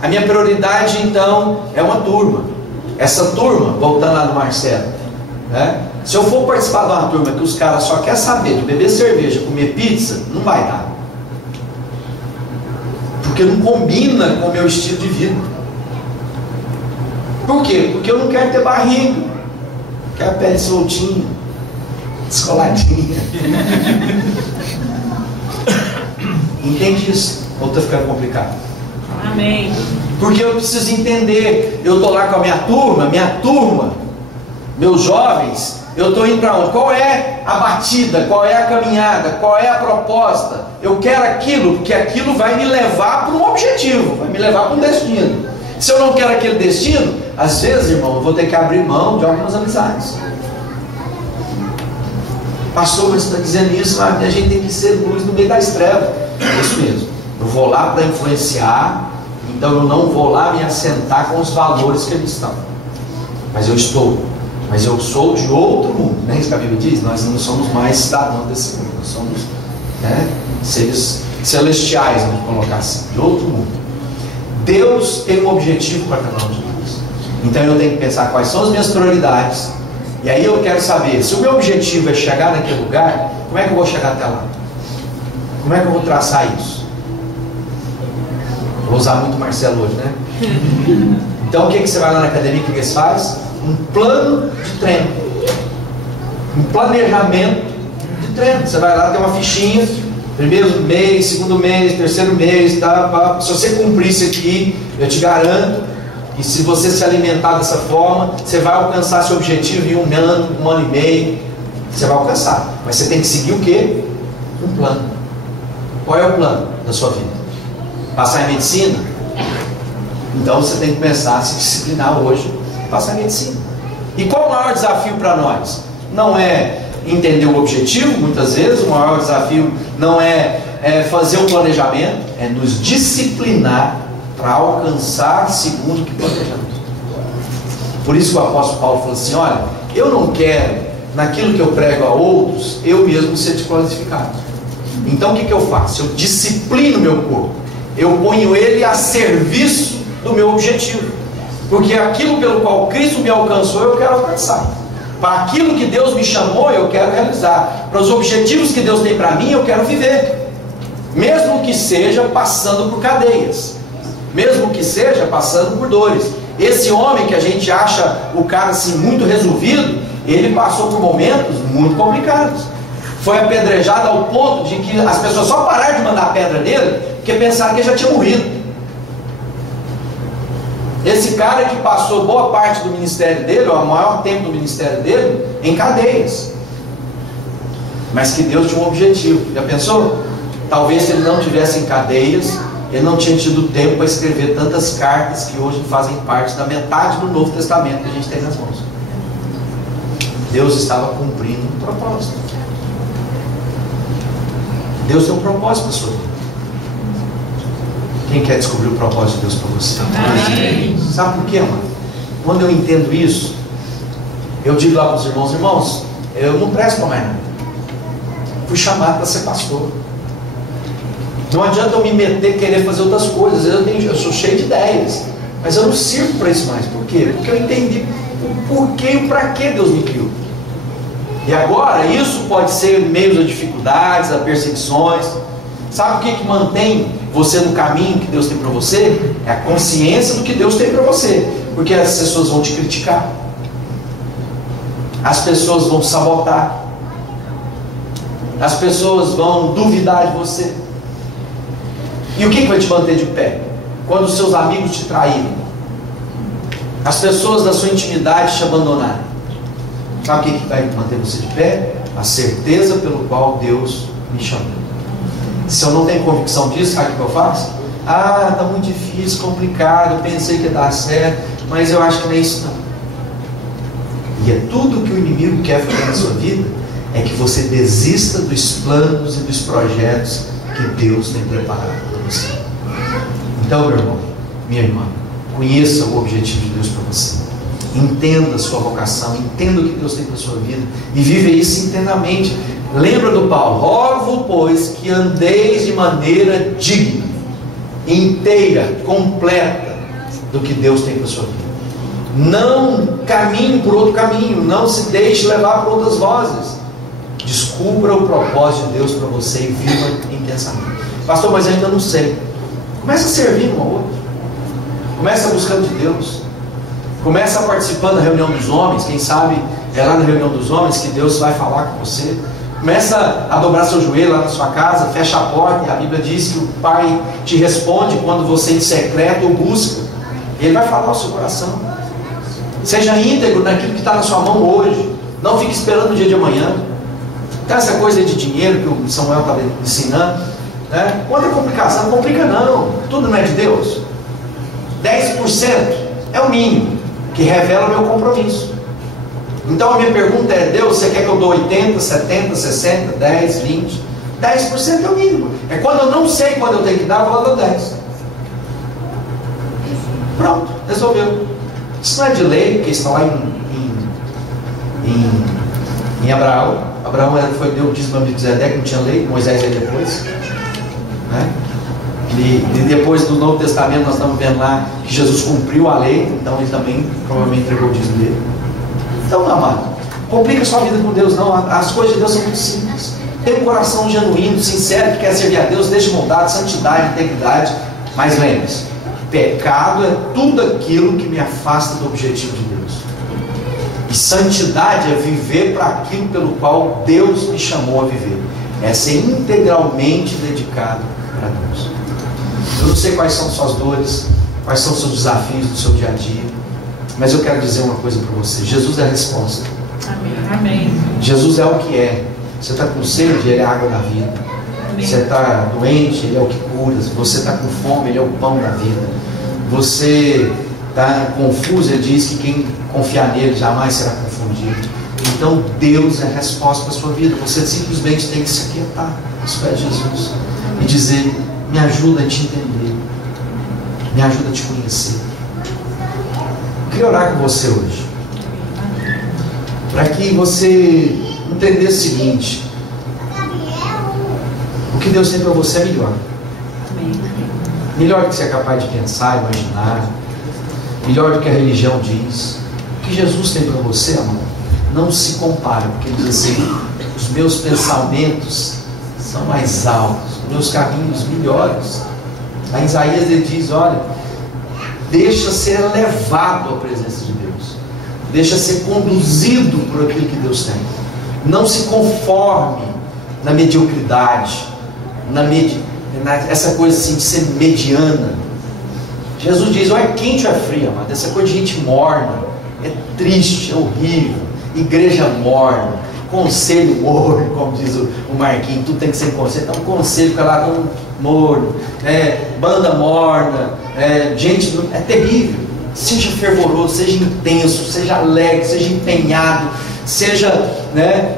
A minha prioridade então é uma turma. Essa turma, voltando lá no Marcelo, né? Se eu for participar de uma turma que os caras só querem saber de beber cerveja, comer pizza, não vai dar. Porque não combina com o meu estilo de vida. Por quê? Porque eu não quero ter barriga, quero a pele soltinha, descoladinha. Entende isso? Ou está ficando complicado? Amém. Porque eu preciso entender. Eu estou lá com a minha turma, meus jovens. Eu estou indo para onde? Qual é a batida? Qual é a caminhada? Qual é a proposta? Eu quero aquilo, porque aquilo vai me levar para um objetivo, vai me levar para um destino. Se eu não quero aquele destino, às vezes, irmão, eu vou ter que abrir mão de algumas amizades. Pastor, mas você está dizendo isso, mas a gente tem que ser luz no meio das trevas. É isso mesmo. Eu vou lá para influenciar, então eu não vou lá me assentar com os valores que eles estão. Mas eu sou de outro mundo. Não é isso que a Bíblia diz? Nós não somos mais cidadãos desse mundo, nós somos seres celestiais, vamos colocar assim, de outro mundo. Deus tem um objetivo para cada um de nós. Então eu tenho que pensar quais são as minhas prioridades. E aí eu quero saber, se o meu objetivo é chegar naquele lugar, como é que eu vou chegar até lá? Como é que eu vou traçar isso? Vou usar muito Marcelo hoje, né? Então o que você vai lá na academia, o que você faz? Um plano de treino. Um planejamento de treino. Você vai lá, tem uma fichinha, primeiro mês, segundo mês, terceiro mês, tá? Se você cumprir isso aqui, eu te garanto, e se você se alimentar dessa forma, você vai alcançar seu objetivo em um ano e meio, você vai alcançar. Mas você tem que seguir o quê? Um plano. Qual é o plano da sua vida? Passar em medicina? Então você tem que começar a se disciplinar hoje e passar em medicina. E qual o maior desafio para nós? Não é entender o objetivo, muitas vezes, o maior desafio não é fazer um planejamento, é nos disciplinar para alcançar segundo que planejamento. Por isso que o apóstolo Paulo falou assim: olha, eu não quero, naquilo que eu prego a outros, eu mesmo ser desqualificado. Então o que eu faço? Eu disciplino meu corpo, eu ponho ele a serviço do meu objetivo, porque aquilo pelo qual Cristo me alcançou, eu quero alcançar. Para aquilo que Deus me chamou, eu quero realizar. Para os objetivos que Deus tem para mim, eu quero viver, mesmo que seja passando por cadeias, mesmo que seja passando por dores. Esse homem que a gente acha o cara assim muito resolvido, ele passou por momentos muito complicados. Foi apedrejado ao ponto de que as pessoas só pararam de mandar pedra nele porque pensaram que ele já tinha morrido. Esse cara que passou boa parte do ministério dele, ou o maior tempo do ministério dele, em cadeias, mas que Deus tinha um objetivo. Já pensou? Talvez se ele não tivesse em cadeias, ele não tinha tido tempo para escrever tantas cartas que hoje fazem parte da metade do Novo Testamento que a gente tem nas mãos. Deus estava cumprindo um propósito. Deus tem um propósito para a sua vida. Quem quer descobrir o propósito de Deus para você? Amém. Sabe por quê, mano? Quando eu entendo isso, eu digo lá para os irmãos: irmãos, eu não presto para mais nada. Fui chamado para ser pastor. Não adianta eu me meter, querer fazer outras coisas. Eu sou cheio de ideias, mas eu não sirvo para isso mais. Por quê? Porque eu entendi o porquê e o para que Deus me criou. E agora, isso pode ser em meio a dificuldades, a perseguições. Sabe o que mantém você no caminho que Deus tem para você? É a consciência do que Deus tem para você. Porque as pessoas vão te criticar, as pessoas vão te sabotar, as pessoas vão duvidar de você. E o que vai te manter de pé? Quando os seus amigos te traírem, as pessoas da sua intimidade te abandonarem. Sabe o que vai manter você de pé? A certeza pelo qual Deus me chamou. Se eu não tenho convicção disso, sabe o que eu faço? Ah, está muito difícil, complicado, eu pensei que ia dar certo, mas eu acho que não é isso não. E é tudo que o inimigo quer fazer na sua vida, é que você desista dos planos e dos projetos que Deus tem preparado para você. Então, meu irmão, minha irmã, conheça o objetivo de Deus para você. Entenda a sua vocação, entenda o que Deus tem para a sua vida e vive isso inteiramente. Lembra do Paulo: rogo, pois, que andeis de maneira digna, inteira, completa do que Deus tem para a sua vida. Não caminhe por outro caminho, não se deixe levar por outras vozes. Descubra o propósito de Deus para você e viva intensamente. Pastor, mas eu ainda não sei. Começa a servir um ao outro, começa buscando de Deus, começa participando da reunião dos homens. Quem sabe é lá na reunião dos homens que Deus vai falar com você. Começa a dobrar seu joelho lá na sua casa, fecha a porta, e a Bíblia diz que o Pai te responde quando você em secreto o busca. Ele vai falar ao seu coração. Seja íntegro naquilo que está na sua mão hoje. Não fique esperando o dia de amanhã. Então essa coisa de dinheiro que o Samuel estava ensinando, né? Quanta complicação, não complica não. Tudo não é de Deus. 10% é o mínimo que revela o meu compromisso. Então a minha pergunta é: Deus, você quer que eu dou 80, 70, 60, 10, 20? 10% é o mínimo. É quando eu não sei quando eu tenho que dar, eu vou dar 10. Pronto, resolveu. Isso não é de lei, porque está lá em Abraão. Abraão deu o dízimo a Melquisedeque, não tinha lei, Moisés veio depois, né? E depois do Novo Testamento nós estamos vendo lá que Jesus cumpriu a lei, então ele também provavelmente entregou o dízimo dele. Então, não, amado, complica a sua vida com Deus, não. As coisas de Deus são muito simples. Tem um coração genuíno, sincero, que quer servir a Deus, deixe bondade, santidade, integridade. Mas lembre-se, pecado é tudo aquilo que me afasta do objetivo de Deus. E santidade é viver para aquilo pelo qual Deus me chamou a viver. É ser integralmente dedicado para Deus. Eu não sei quais são suas dores, quais são seus desafios do seu dia a dia, mas eu quero dizer uma coisa para você: Jesus é a resposta. Amém. Amém. Jesus é o que é. Você está com sede, Ele é a água da vida. Amém. Você está doente, Ele é o que cura. Você está com fome, Ele é o pão da vida. Você está confuso, Ele diz que quem confiar nele jamais será confundido. Então Deus é a resposta para a sua vida. Você simplesmente tem que se aquietar aos pés de Jesus e dizer: me ajuda a te entender, me ajuda a te conhecer. Eu queria orar com você hoje, para que você entendesse o seguinte: o que Deus tem para você é melhor. Melhor do que você é capaz de pensar, imaginar, melhor do que a religião diz. O que Jesus tem para você, amor, não se compara, porque Ele diz assim: os meus pensamentos são mais altos, os meus caminhos melhores. Lá em Isaías ele diz: olha, deixa ser levado à presença de Deus, deixa ser conduzido por aquilo que Deus tem. Não se conforme na mediocridade, essa coisa assim de ser mediana. Jesus diz: ou é quente ou é frio, amado. Essa coisa de gente morna é triste, é horrível. Igreja morna, conselho morno, como diz o Marquinhos, tudo tem que ser conselho. Então, conselho fica lá tão morno, banda morna, gente, é terrível. Seja fervoroso, seja intenso, seja alegre, seja empenhado, seja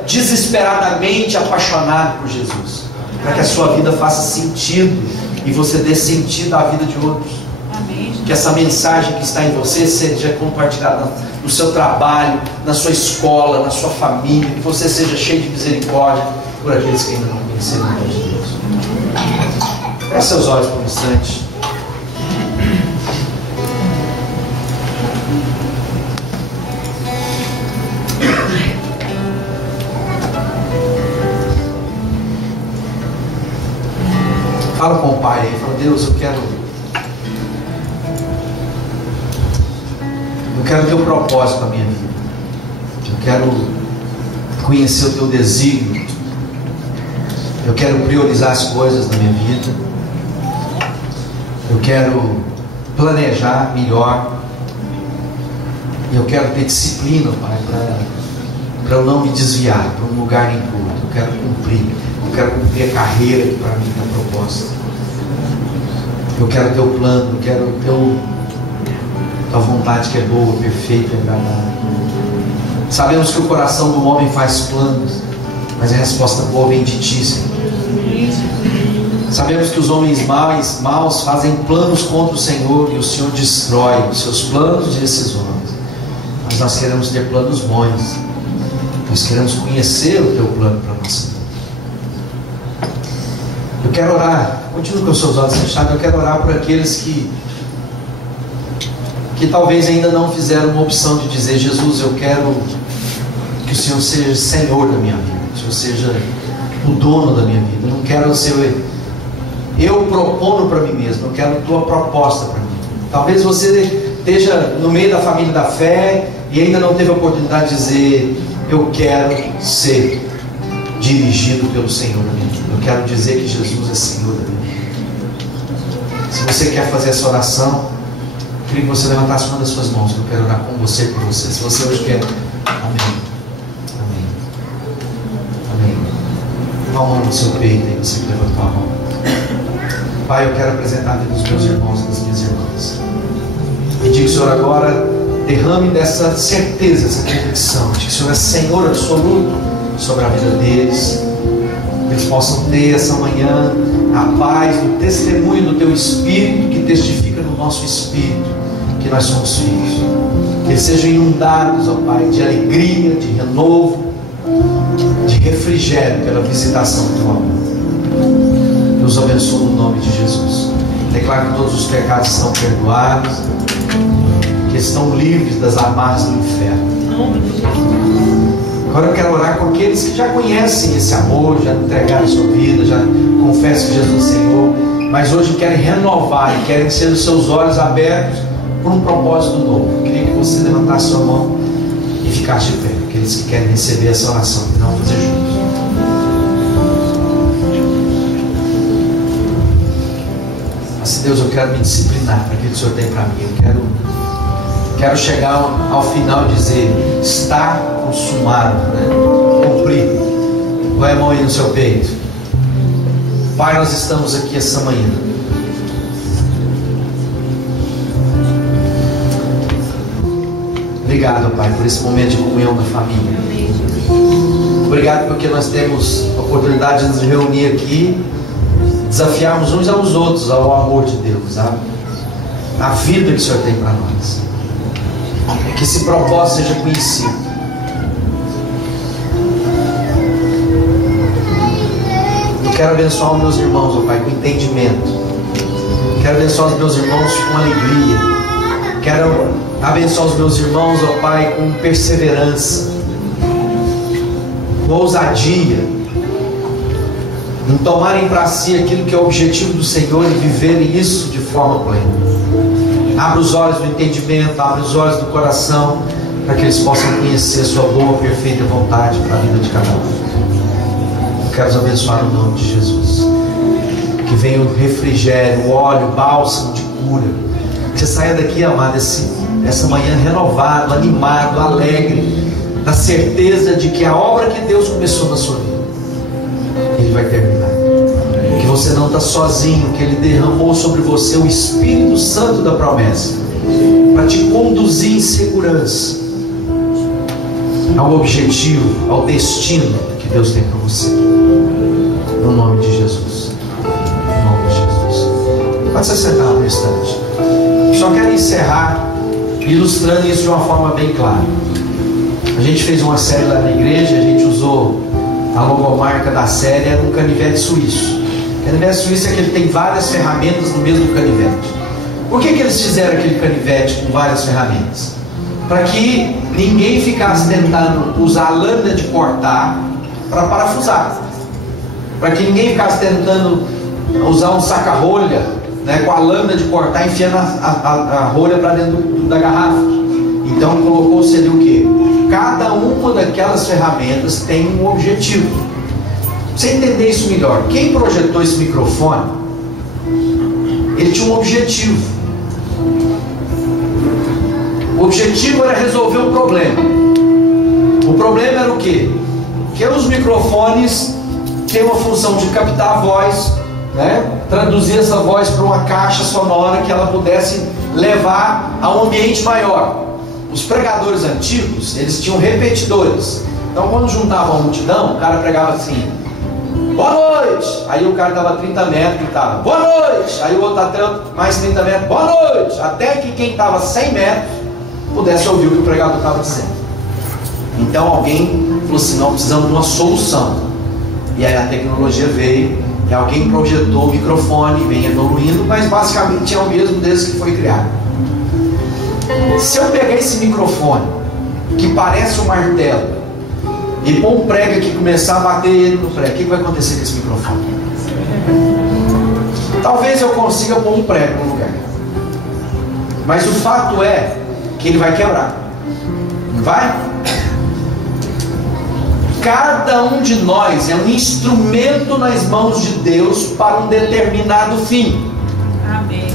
desesperadamente apaixonado por Jesus, para que a sua vida faça sentido e você dê sentido à vida de outros. Amém. Que essa mensagem que está em você seja compartilhada no seu trabalho, na sua escola, na sua família, que você seja cheio de misericórdia por aqueles que ainda não conheceram o nome de Deus. Feche seus olhos por um instante. Fala com o Pai aí, fala: Deus, eu quero o teu propósito na minha vida. Eu quero conhecer o teu desígnio. Eu quero priorizar as coisas na minha vida. Eu quero planejar melhor. Eu quero ter disciplina, Pai, para eu não me desviar para um lugar nem para o outro. Eu quero cumprir a carreira que para mim é proposta. Eu quero teu plano, eu quero tua vontade que é boa, perfeita e agradável. Sabemos que o coração do homem faz planos, mas a resposta boa vem de ti, Senhor. Sabemos que os homens maus fazem planos contra o Senhor e o Senhor destrói os seus planos e decisões. Mas nós queremos ter planos bons. Nós queremos conhecer o teu plano para a nossa vida. Eu quero orar, continue com os seus olhos fechados. Eu quero orar por aqueles que talvez ainda não fizeram uma opção de dizer: Jesus, eu quero que o Senhor seja Senhor da minha vida, que o Senhor seja o dono da minha vida. Eu não quero ser eu propondo para mim mesmo, eu quero a tua proposta para mim. Talvez você esteja no meio da família da fé e ainda não teve a oportunidade de dizer: eu quero ser dirigido pelo Senhor da minha vida. Eu quero dizer que Jesus é Senhor da minha vida. Se você quer fazer essa oração, eu queria que você levantasse uma das suas mãos. Eu quero orar com você e por você. Se você hoje quer, amém. Amém. Amém. Dá uma mão no seu peito aí, você que levantou a mão. Pai, eu quero apresentar a vida dos meus irmãos e das minhas irmãs. E digo, Senhor, agora derrame dessa certeza, essa convicção de que o Senhor é Senhor absoluto sobre a vida deles. Que eles possam ter essa manhã a paz do testemunho do teu Espírito, que testifica no nosso Espírito que nós somos filhos. Que eles sejam inundados, ó Pai, de alegria, de renovo, de refrigério pela visitação do teu amor. Deus abençoe no nome de Jesus. Declaro que todos os pecados são perdoados, que estão livres das amarras do inferno. Agora eu quero orar com aqueles que já conhecem esse amor, já entregaram a sua vida, já confessam Jesus Senhor, mas hoje querem renovar e querem ser os seus olhos abertos por um propósito novo. Eu queria que você levantasse sua mão e ficasse de pé. Aqueles que querem receber essa oração, que não fazer juntos. Mas Deus, eu quero me disciplinar para aquilo que o Senhor tem para mim. Eu quero chegar ao final e dizer: está consumado, né? Cumprido. Vai a mão aí no seu peito. Pai, nós estamos aqui essa manhã. Obrigado, Pai, por esse momento de comunhão da família. Obrigado porque nós temos a oportunidade de nos reunir aqui, desafiarmos uns aos outros ao amor de Deus, a vida que o Senhor tem para nós. Que esse propósito seja conhecido. Eu quero abençoar os meus irmãos, ó Pai, com entendimento. Quero abençoar os meus irmãos com alegria. Quero abençoar os meus irmãos, ó Pai, com perseverança, com ousadia, em tomarem para si aquilo que é o objetivo do Senhor e viverem isso de forma plena. Abra os olhos do entendimento, abra os olhos do coração, para que eles possam conhecer a sua boa, perfeita vontade para a vida de cada um. Eu quero os abençoar no nome de Jesus. Que venha o refrigério, o óleo, o bálsamo de cura. Que você saia daqui, amado, essa manhã renovado, animado, alegre, da certeza de que a obra que Deus começou na sua vida, Ele vai terminar. Que você não está sozinho, que Ele derramou sobre você o Espírito Santo da promessa, para te conduzir em segurança ao objetivo, ao destino que Deus tem para você. No nome de Jesus. No nome de Jesus. Pode se sentar no instante. Só quero encerrar ilustrando isso de uma forma bem clara. A gente fez uma série lá na igreja, a gente usou a logomarca da série, era um canivete suíço. O canivete suíço é que ele tem várias ferramentas no mesmo canivete. Por que eles fizeram aquele canivete com várias ferramentas? Para que ninguém ficasse tentando usar a lâmina de cortar para parafusar. Para que ninguém ficasse tentando usar um saca-rolha, né, com a lâmina de cortar, enfiando a rolha para dentro da garrafa. Então colocou-se ali o quê? Cada uma daquelas ferramentas tem um objetivo. Pra você entender isso melhor, quem projetou esse microfone, ele tinha um objetivo. O objetivo era resolver um problema. O problema era o quê? Que os microfones têm uma função de captar a voz, né? Traduzir essa voz para uma caixa sonora que ela pudesse levar a um ambiente maior. Os pregadores antigos, eles tinham repetidores. Então quando juntavam a multidão, o cara pregava assim: boa noite. Aí o cara dava 30 metros e gritava: boa noite. Aí o outro até mais 30 metros: boa noite. Até que quem estava 100 metros pudesse ouvir o que o pregador estava dizendo. Então alguém falou assim: não, precisamos de uma solução. E aí a tecnologia veio e alguém projetou o microfone, vem evoluindo, mas basicamente é o mesmo desde que foi criado. Se eu pegar esse microfone que parece um martelo e pôr um prego aqui e começar a bater ele no prego, o que vai acontecer com esse microfone? Talvez eu consiga pôr um prego no lugar, mas o fato é que ele vai quebrar. Não vai? Cada um de nós é um instrumento nas mãos de Deus para um determinado fim. Amém.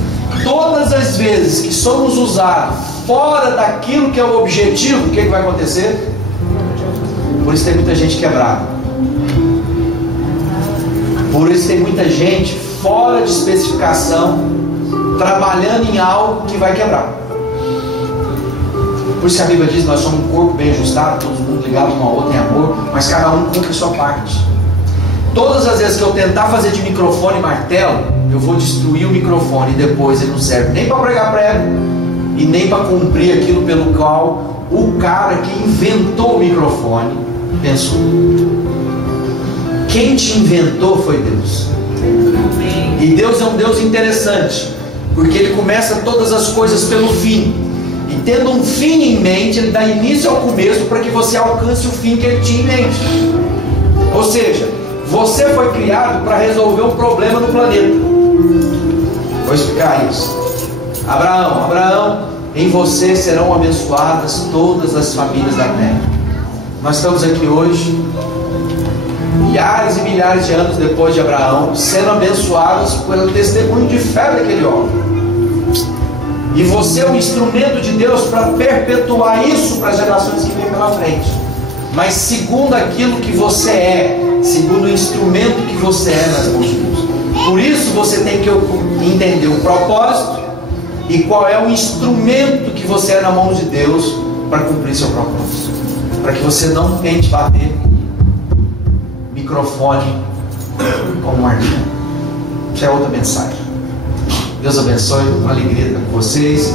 Todas as vezes que somos usados fora daquilo que é o objetivo, o que vai acontecer? Por isso tem muita gente quebrada. Por isso tem muita gente fora de especificação, trabalhando em algo que vai quebrar. Por isso que a Bíblia diz: nós somos um corpo bem ajustado, todo mundo ligado um ao outro em amor, mas cada um cumpre a sua parte. Todas as vezes que eu tentar fazer de microfone martelo, eu vou destruir o microfone e depois ele não serve nem para pregar prego e nem para cumprir aquilo pelo qual o cara que inventou o microfone pensou. Quem te inventou foi Deus. E Deus é um Deus interessante, porque Ele começa todas as coisas pelo fim. E tendo um fim em mente, Ele dá início ao começo para que você alcance o fim que Ele tinha em mente. Ou seja, você foi criado para resolver um problema no planeta. Vou explicar isso. Abraão, em você serão abençoadas todas as famílias da terra. Nós estamos aqui hoje, milhares e milhares de anos depois de Abraão, sendo abençoados pelo testemunho de fé daquele homem. E você é um instrumento de Deus para perpetuar isso para as gerações que vêm pela frente. Mas segundo aquilo que você é, segundo o instrumento que você é nas mãos de Deus. Por isso você tem que entender o propósito e qual é o instrumento que você é na mão de Deus para cumprir seu propósito. Para que você não tente bater microfone como um arqueiro. Isso é outra mensagem. Deus abençoe, uma alegria estar com vocês.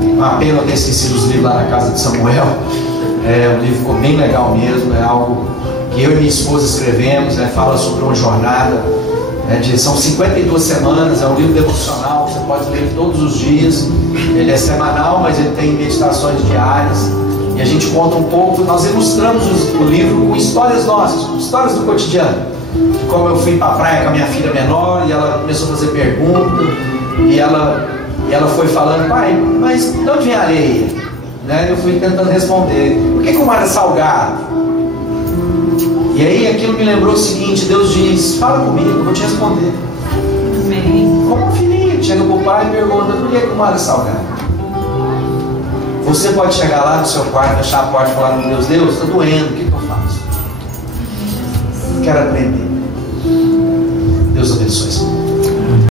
Uma pena eu ter esquecido os livros lá na casa de Samuel. O livro ficou bem legal mesmo. É algo que eu e minha esposa escrevemos. Fala sobre uma jornada. São 52 semanas. É um livro devocional. Você pode ler todos os dias. Ele é semanal, mas ele tem meditações diárias. E a gente conta um pouco. Nós ilustramos o livro com histórias nossas, histórias do cotidiano. Como eu fui para a praia com a minha filha menor e ela começou a fazer perguntas. E ela foi falando: pai, mas de onde vem a areia? Eu fui tentando responder: por que o mar é salgado? E aí aquilo me lembrou o seguinte: Deus diz: fala comigo, eu vou te responder. Amém. Como um filhinho chega para o pai e pergunta: por que o mar é salgado? Você pode chegar lá no seu quarto, fechar a porta e falar: meu Deus, está doendo, o que eu faço? Quero aprender. Deus abençoe.